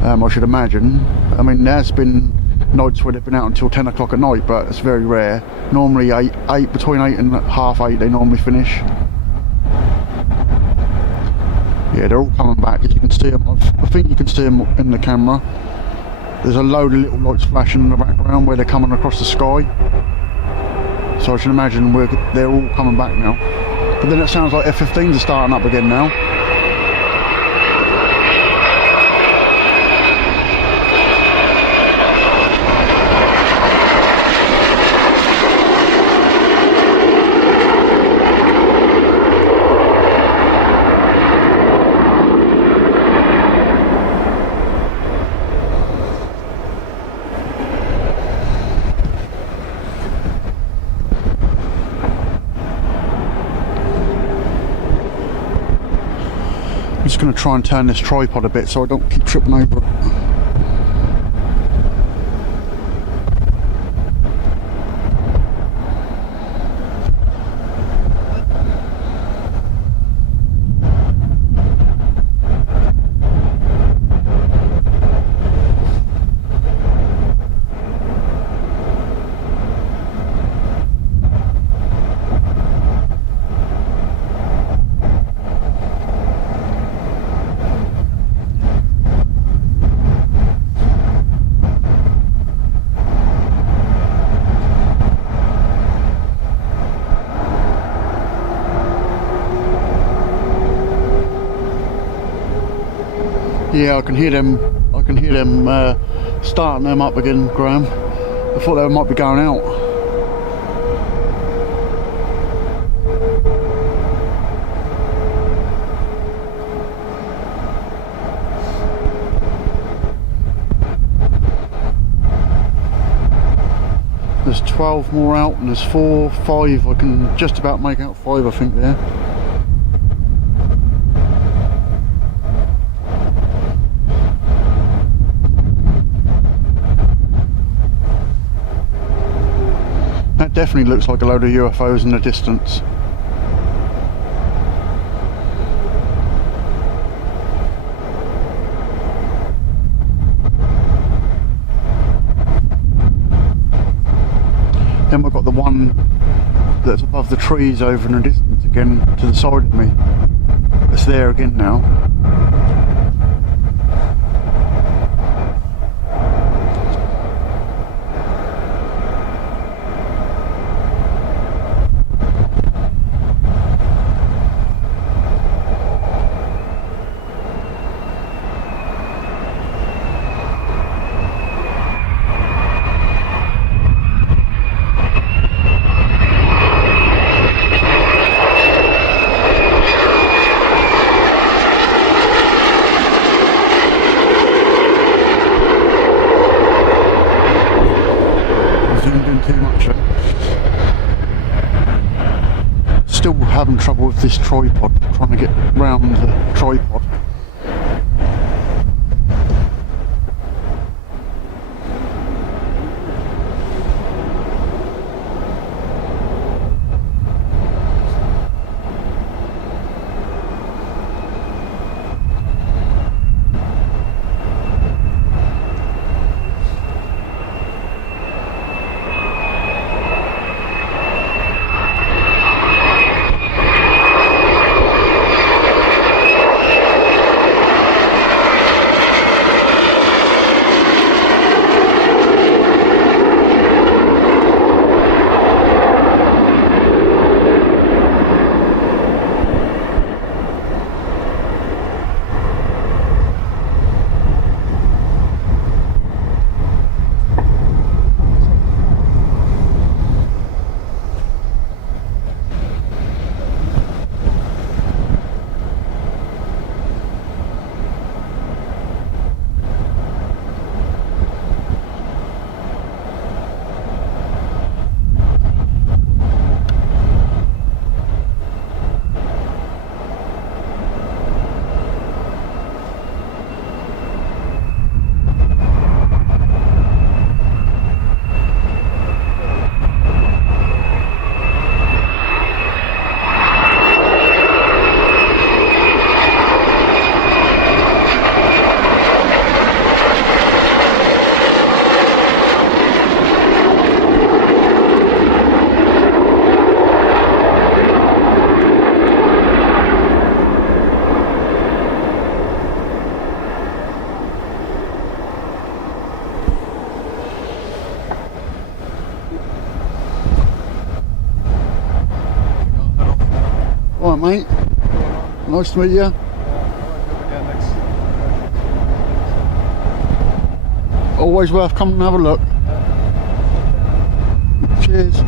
I should imagine. I mean, there's been nights where they've been out until 10 o'clock at night, but it's very rare. Normally between 8 and half 8 they normally finish. Yeah, they're all coming back, as you can see them. I think you can see them in the camera. There's a load of little lights flashing in the background where they're coming across the sky. So I should imagine they're all coming back now. But then it sounds like F-15s are starting up again now. going to try and turn this tripod a bit so I don't keep tripping over it. Yeah, I can hear them. I can hear them starting them up again, Graham. I thought they might be going out. There's 12 more out, and there's 4, 5. I can just about make out 5, I think, there. Definitely looks like a load of UFOs in the distance. Then we've got the one that's above the trees over in the distance again to the side of me. It's there again now. Still having trouble with this tripod, trying to get round the tripod. Mate, nice to meet you. Always worth coming and have a look. Cheers.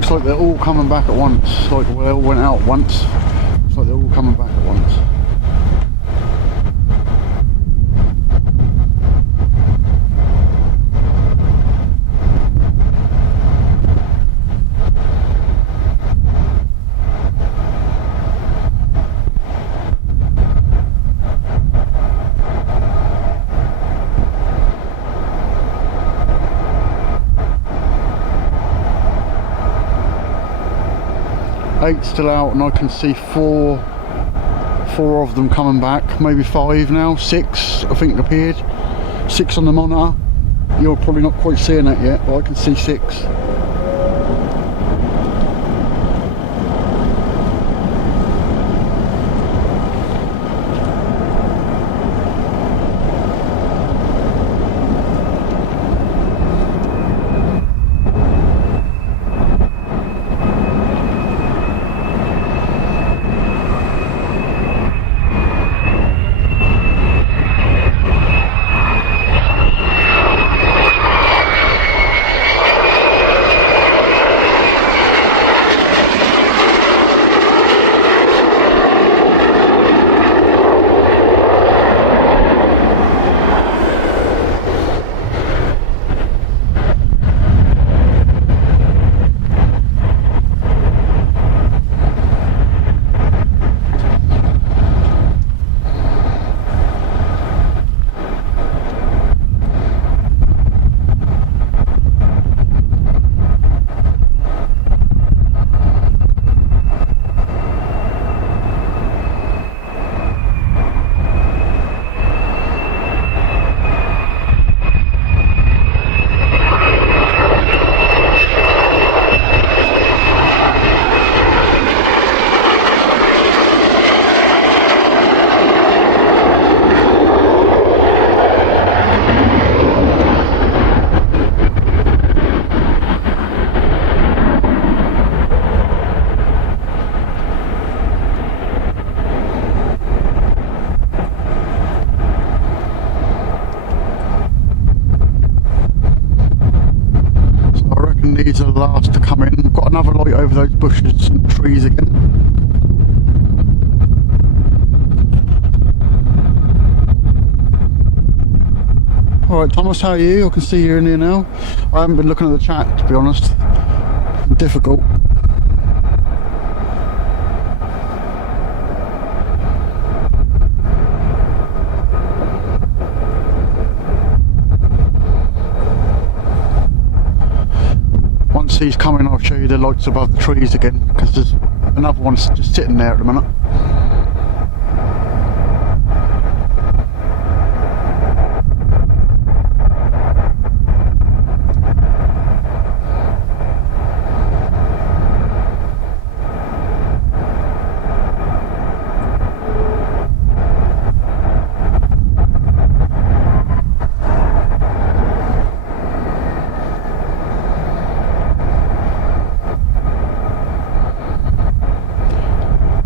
Looks like they're all coming back at once. Like they all went out once. Looks like they're all coming back at once. Eight still out, and I can see four of them coming back, maybe 5 now, 6 I think appeared, 6 on the monitor. You're probably not quite seeing that yet, but I can see 6. These are the last to come in. We've got another light over those bushes and trees again. Alright Thomas, how are you? I can see you in here now. I haven't been looking at the chat, to be honest. Difficult. He's coming, I'll show you the lights above the trees again, because there's another one just sitting there at the minute.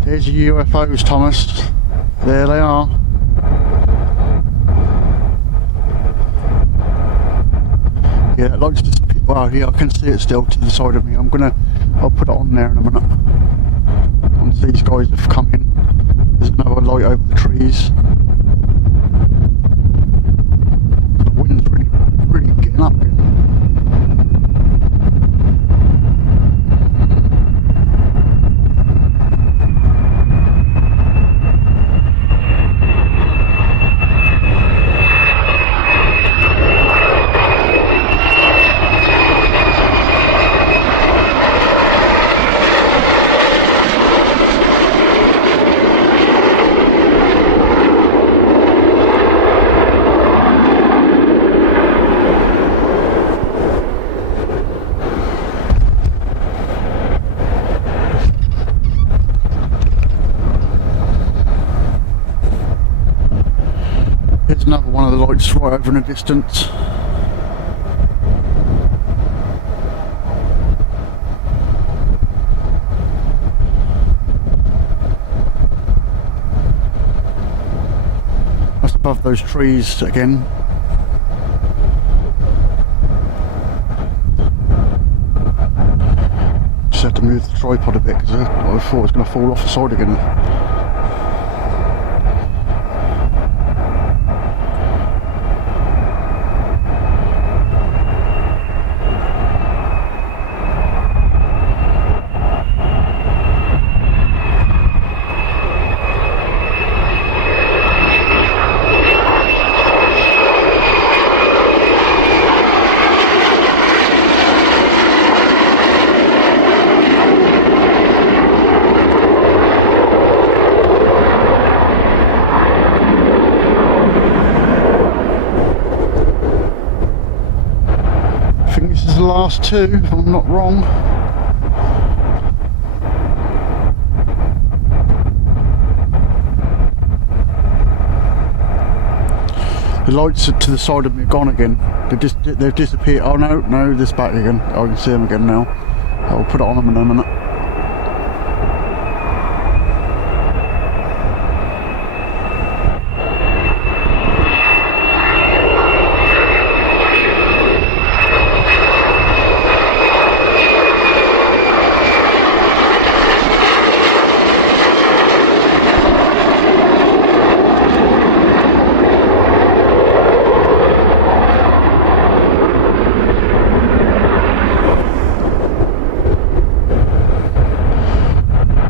There's your UFOs, Thomas. There they are. Yeah, it likes to. Well, yeah, I can see it still to the side of me. I'll put it on there in a minute. Once these guys have come in, there's another light over the trees. The wind's really getting up here. Here's another one of the lights right over in the distance. That's above those trees again. tripod a bit because I thought it was going to fall off the side again. The last two, if I'm not wrong. The lights to the side of me are gone again. They've disappeared. Oh no, this back again. I can see them again now. I'll put it on them in a minute.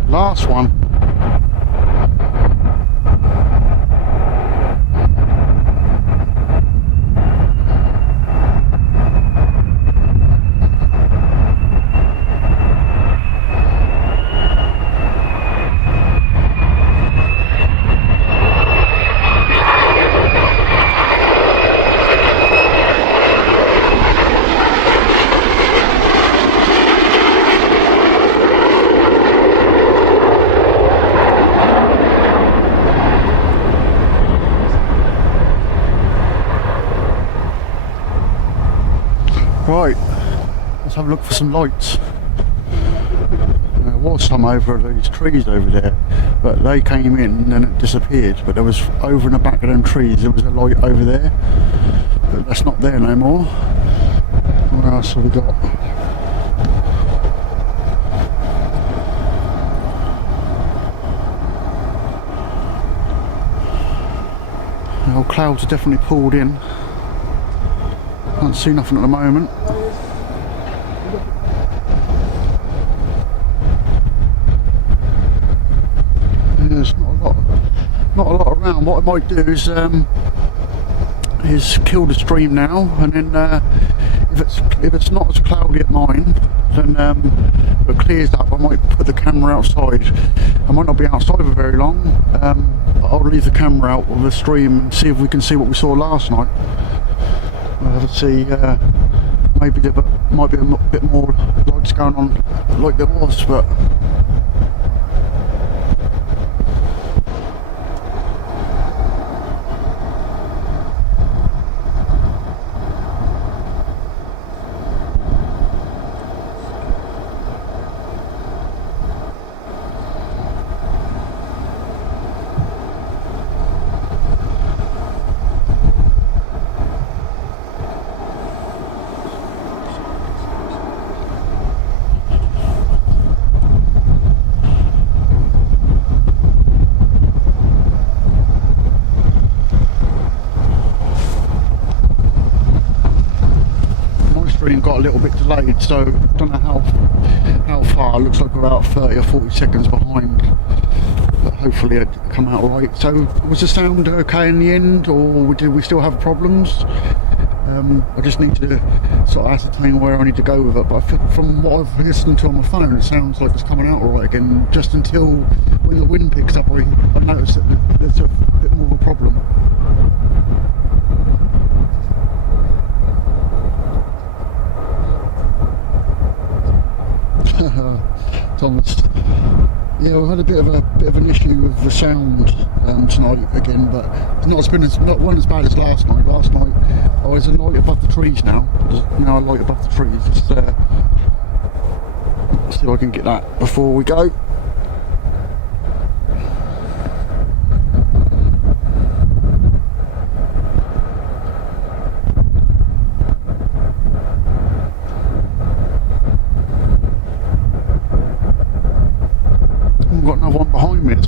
Last one. Right, let's have a look for some lights. There was some over these trees over there, but they came in and then it disappeared. But there was over in the back of them trees, there was a light over there, but that's not there no more. What else have we got? The old clouds are definitely pulled in. Can't see nothing at the moment. Yeah, there's not a lot around. What I might do is kill the stream now, and then if it's not as cloudy at mine, then if it clears up, I might put the camera outside. I might not be outside for very long. But I'll leave the camera out of the stream and see if we can see what we saw last night. We'll have to see, maybe there might be a bit more lights going on like there was, but got a little bit delayed, so I don't know how far. It looks like we're about 30 or 40 seconds behind, but hopefully it come out right. So was the sound okay in the end, or do we still have problems? I just need to sort of ascertain where I need to go with it, but from what I've listened to on my phone, it sounds like it's coming out alright again, just until when the wind picks up I notice that there's a bit more of a problem. Thomas. Yeah, I've had a bit of an issue with the sound tonight again, but it's not as bad as last night. Last night I was a light above the trees now. There's now a light above the trees. Just, see if I can get that before we go.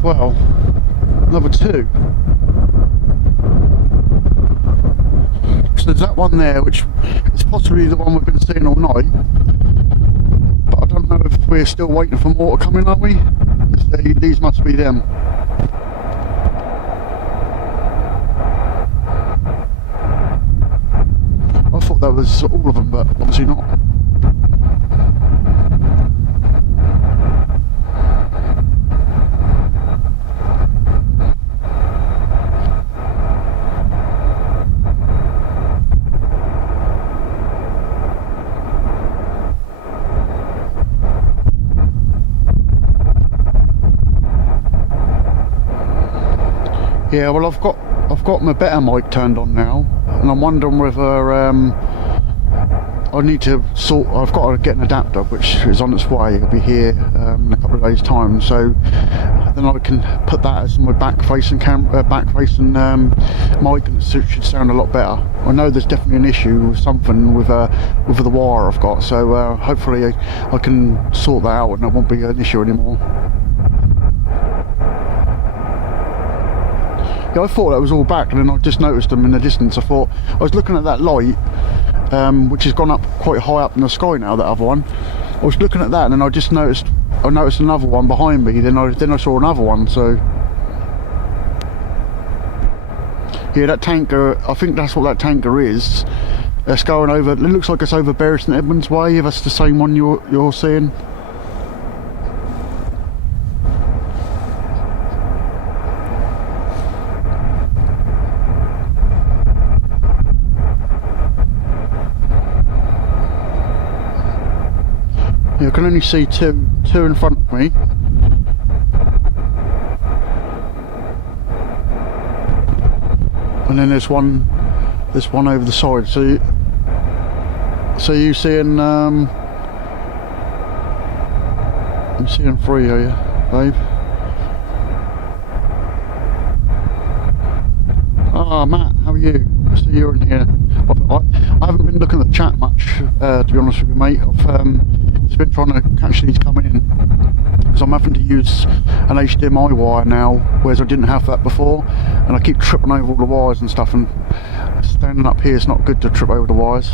well. Another 2. So there's that one there, which is possibly the one we've been seeing all night. But I don't know if we're still waiting for more to come in, are we? These must be them. I thought that was all of them, but obviously not. Yeah, well, I've got my better mic turned on now, and I'm wondering whether I need to I've got to get an adapter, which is on its way. It'll be here in a couple of days' time. So then I can put that as my back-facing mic, and it should sound a lot better. I know there's definitely an issue with something with the wire I've got. So hopefully I can sort that out, and it won't be an issue anymore. I thought that was all back, and then I just noticed them in the distance. I was looking at that light, which has gone up quite high up in the sky now, that other one. I was looking at that, and then I noticed another one behind me. Then I saw another one. So yeah, that tanker, I think that's what that tanker is. It's going over, it looks like it's over Bury St Edmunds way, if that's the same one you're seeing. Yeah, I can only see two in front of me. And then there's one over the side. So you seeing you're seeing 3, are you, babe? Ah, Matt, how are you? I see you're in here. I haven't been looking at the chat much, to be honest with you, mate. I've been trying to catch these coming in, because I'm having to use an HDMI wire now, whereas I didn't have that before, and I keep tripping over all the wires and stuff, and standing up here is not good to trip over the wires.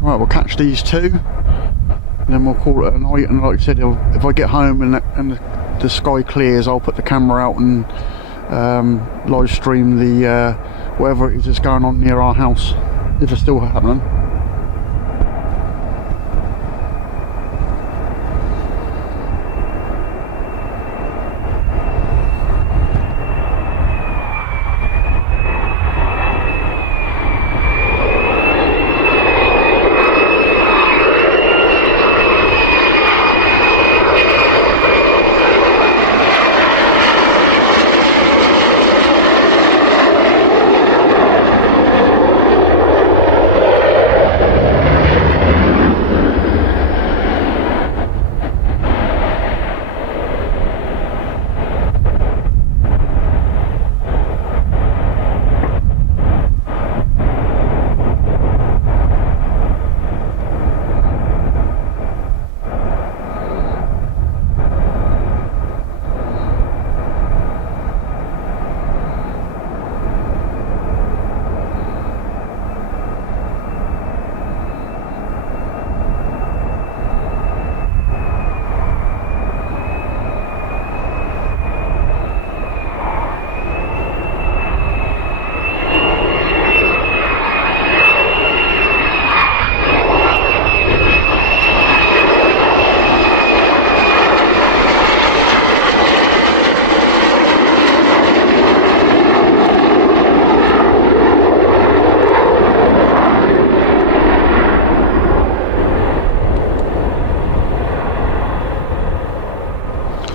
Right, we'll catch these 2, and then we'll call it a night. And like I said, if I get home and the sky clears, I'll put the camera out and live stream the whatever it is that's going on near our house, if it's still happening.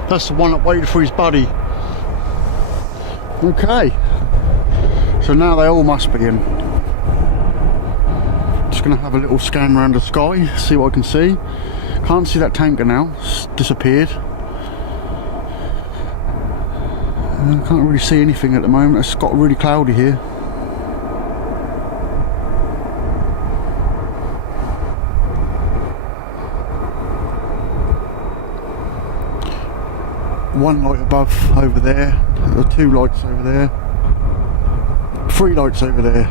That's the one that waited for his buddy. Okay, so now they all must be in. Just just going to have a little scan around the sky, see what I can see. Can't see that tanker now, it's disappeared. I can't really see anything at the moment, it's got really cloudy here. One light above over there, or 2 lights over there, 3 lights over there.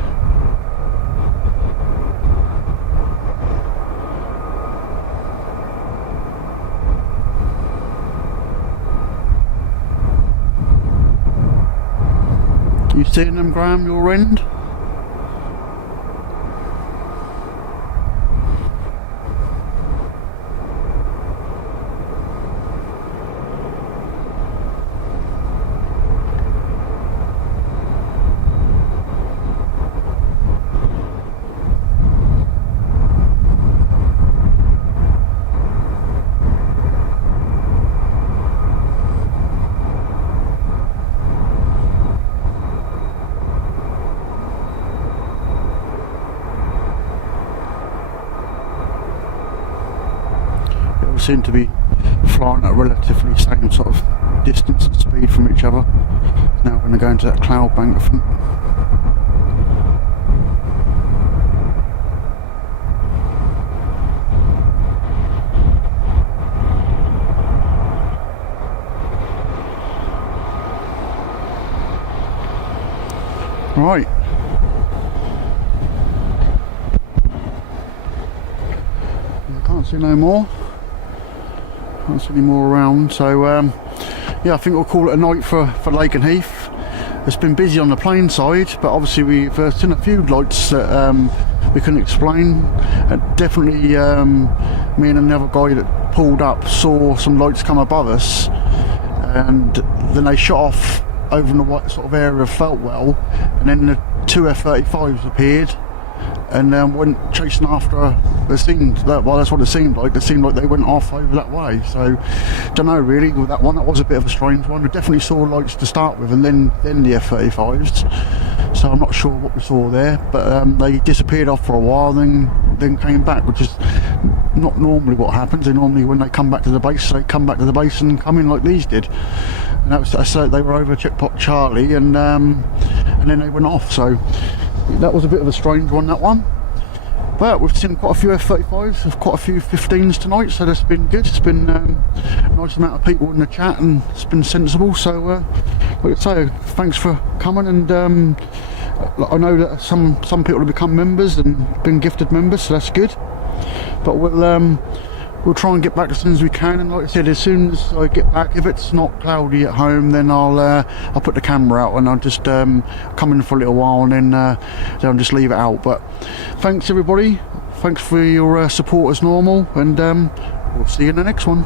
You seeing them, Graham, your end? Seem to be flying at a relatively same sort of distance and speed from each other. Now we're going to go into that cloud bank, I think. Right. I can't see no more. Can't see any more around, so yeah, I think we'll call it a night for Lakenheath. It's been busy on the plane side, but obviously we've seen a few lights that we couldn't explain. Definitely me and another guy that pulled up saw some lights come above us, and then they shot off over in the white sort of area of Feltwell, and then the 2 F-35s appeared and went chasing after. It seemed that, well, that's what it seemed like. It seemed like they went off over that way. So, don't know really with that one. That was a bit of a strange one. We definitely saw lights to start with, and then the F-35s. So I'm not sure what we saw there, but they disappeared off for a while, then came back, which is not normally what happens. They normally, when they come back to the base, they come back to the base and come in like these did. And that was, so they were over Checkpoint Charlie, and then they went off. So that was a bit of a strange one, that one. But we've seen quite a few F-35s, quite a few 15s tonight, so that's been good. It's been a nice amount of people in the chat, and it's been sensible. So, like I say, thanks for coming. And I know that some people have become members and been gifted members, so that's good. But we'll try and get back as soon as we can. And like I said, as soon as I get back, if it's not cloudy at home, then I'll put the camera out and I'll just come in for a little while, and then I'll just leave it out. But thanks everybody, thanks for your support as normal, and we'll see you in the next one.